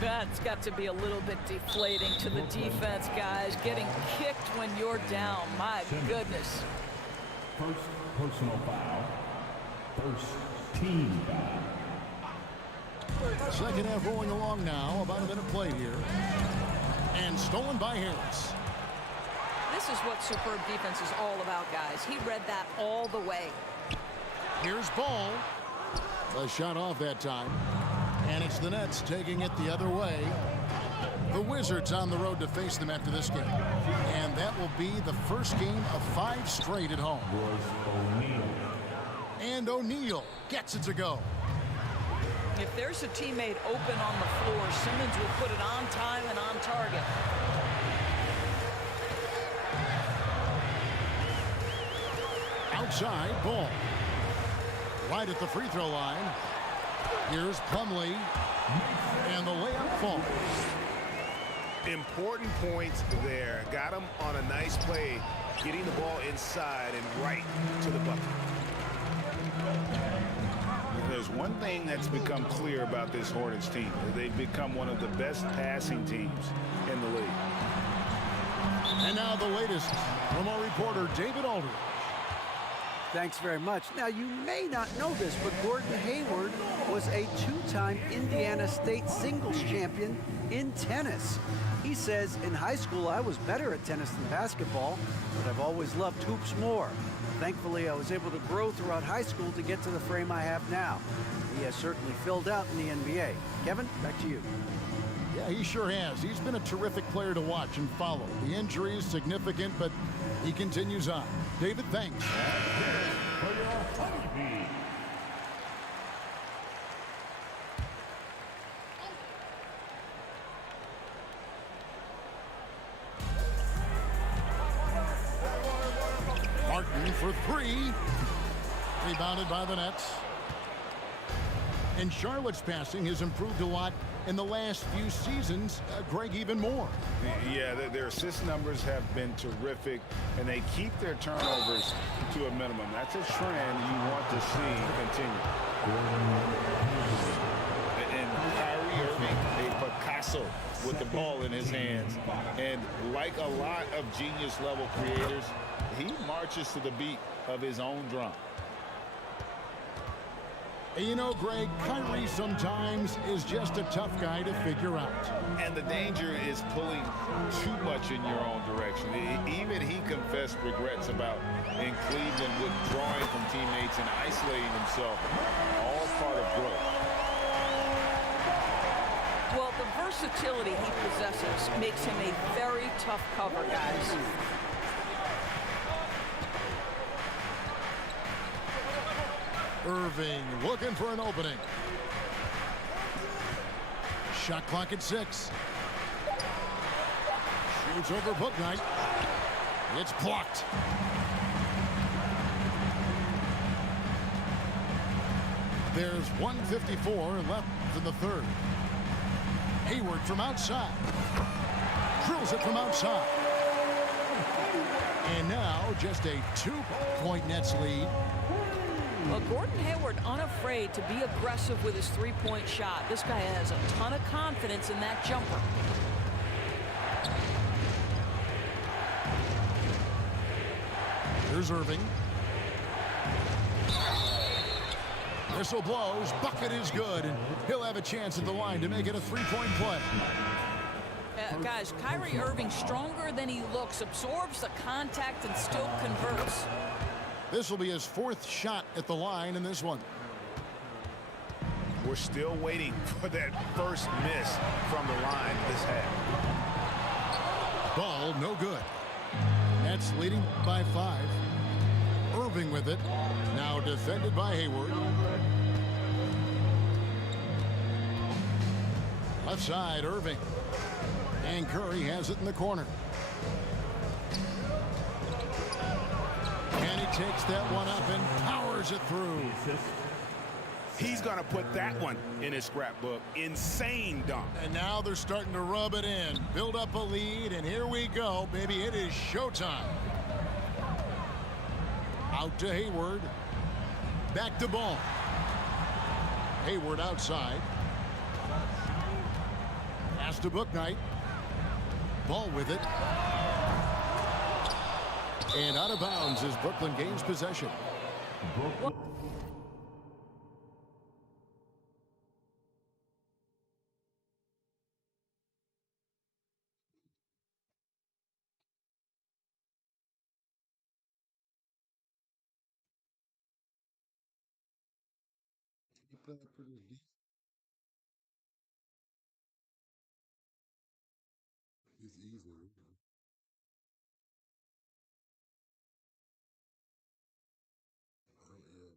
That's got to be a little bit deflating to the defense, guys. Getting kicked when you're down. My goodness. First personal foul. First team foul. Second half rolling along now. About a minute played here. And stolen by Harris. This is what superb defense is all about, guys. He read that all the way. Here's Ball. The shot off that time. And it's the Nets taking it the other way. The Wizards on the road to face them after this game. And that will be the first game of 5 straight at home. And O'Neal gets it to go. If there's a teammate open on the floor, Simmons will put it on time and on target. Outside ball. Right at the free throw line. Here's Plumlee. And the layup falls. Important points there. Got him on a nice play, getting the ball inside and right to the bucket. There's one thing that's become clear about this Hornets team. They've become one of the best passing teams in the league. And now the latest from our reporter, David Aldridge. Thanks very much. Now, you may not know this, but Gordon Hayward was a two-time Indiana State singles champion in tennis. He says, in high school, I was better at tennis than basketball, but I've always loved hoops more. Thankfully, I was able to grow throughout high school to get to the frame I have now. He has certainly filled out in the NBA. Kevin, back to you. Yeah, he sure has. He's been a terrific player to watch and follow. The injury is significant, but he continues on. David, thanks. Martin for three. Rebounded by the Nets. And Charlotte's passing has improved a lot in the last few seasons. Greg, even more. Yeah, their assist numbers have been terrific, and they keep their turnovers to a minimum. That's a trend you want to see continue. And Kyrie Irving, a Picasso with the ball in his hands. And like a lot of genius-level creators, he marches to the beat of his own drum. You know, Greg, Kyrie sometimes is just a tough guy to figure out. And the danger is pulling too much in your own direction. Even he confessed regrets about in Cleveland withdrawing from teammates and isolating himself. All part of growth. Well, the versatility he possesses makes him a very tough cover, guys. Irving looking for an opening. Shot clock at 6. Shoots over Bouknight. It's blocked. There's 1:54 left in the third. Hayward from outside. Drills it from outside. And now just a 2-point Nets lead. Well, Gordon Hayward unafraid to be aggressive with his three-point shot. This guy has a ton of confidence in that jumper. Here's Irving. Whistle blows. Bucket is good, and he'll have a chance at the line to make it a three-point play. Guys, Kyrie Irving, stronger than he looks, absorbs the contact and still converts. This will be his 4th shot at the line in this one. We're still waiting for that first miss from the line this half. Ball no good. Nets leading by 5. Irving with it. Now defended by Hayward. Left side, Irving. And Curry has it in the corner. And he takes that one up and powers it through. He's going to put that one in his scrapbook. Insane dunk. And now they're starting to rub it in. Build up a lead, and here we go, baby. It is showtime. Out to Hayward. Back to Ball. Hayward outside. Pass to Bouknight. Ball with it. And out of bounds as Brooklyn gains possession. He playing pretty deep. It's easy. Oh, yeah.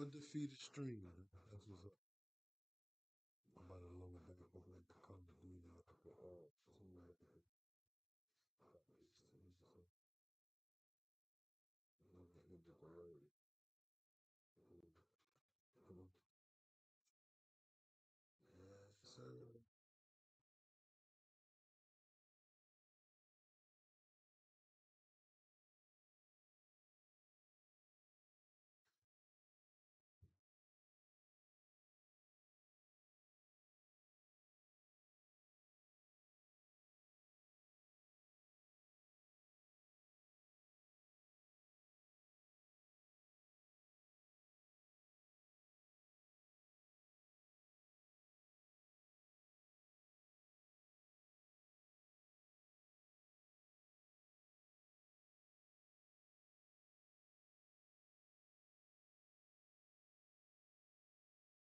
Undefeated stream. That's what's up.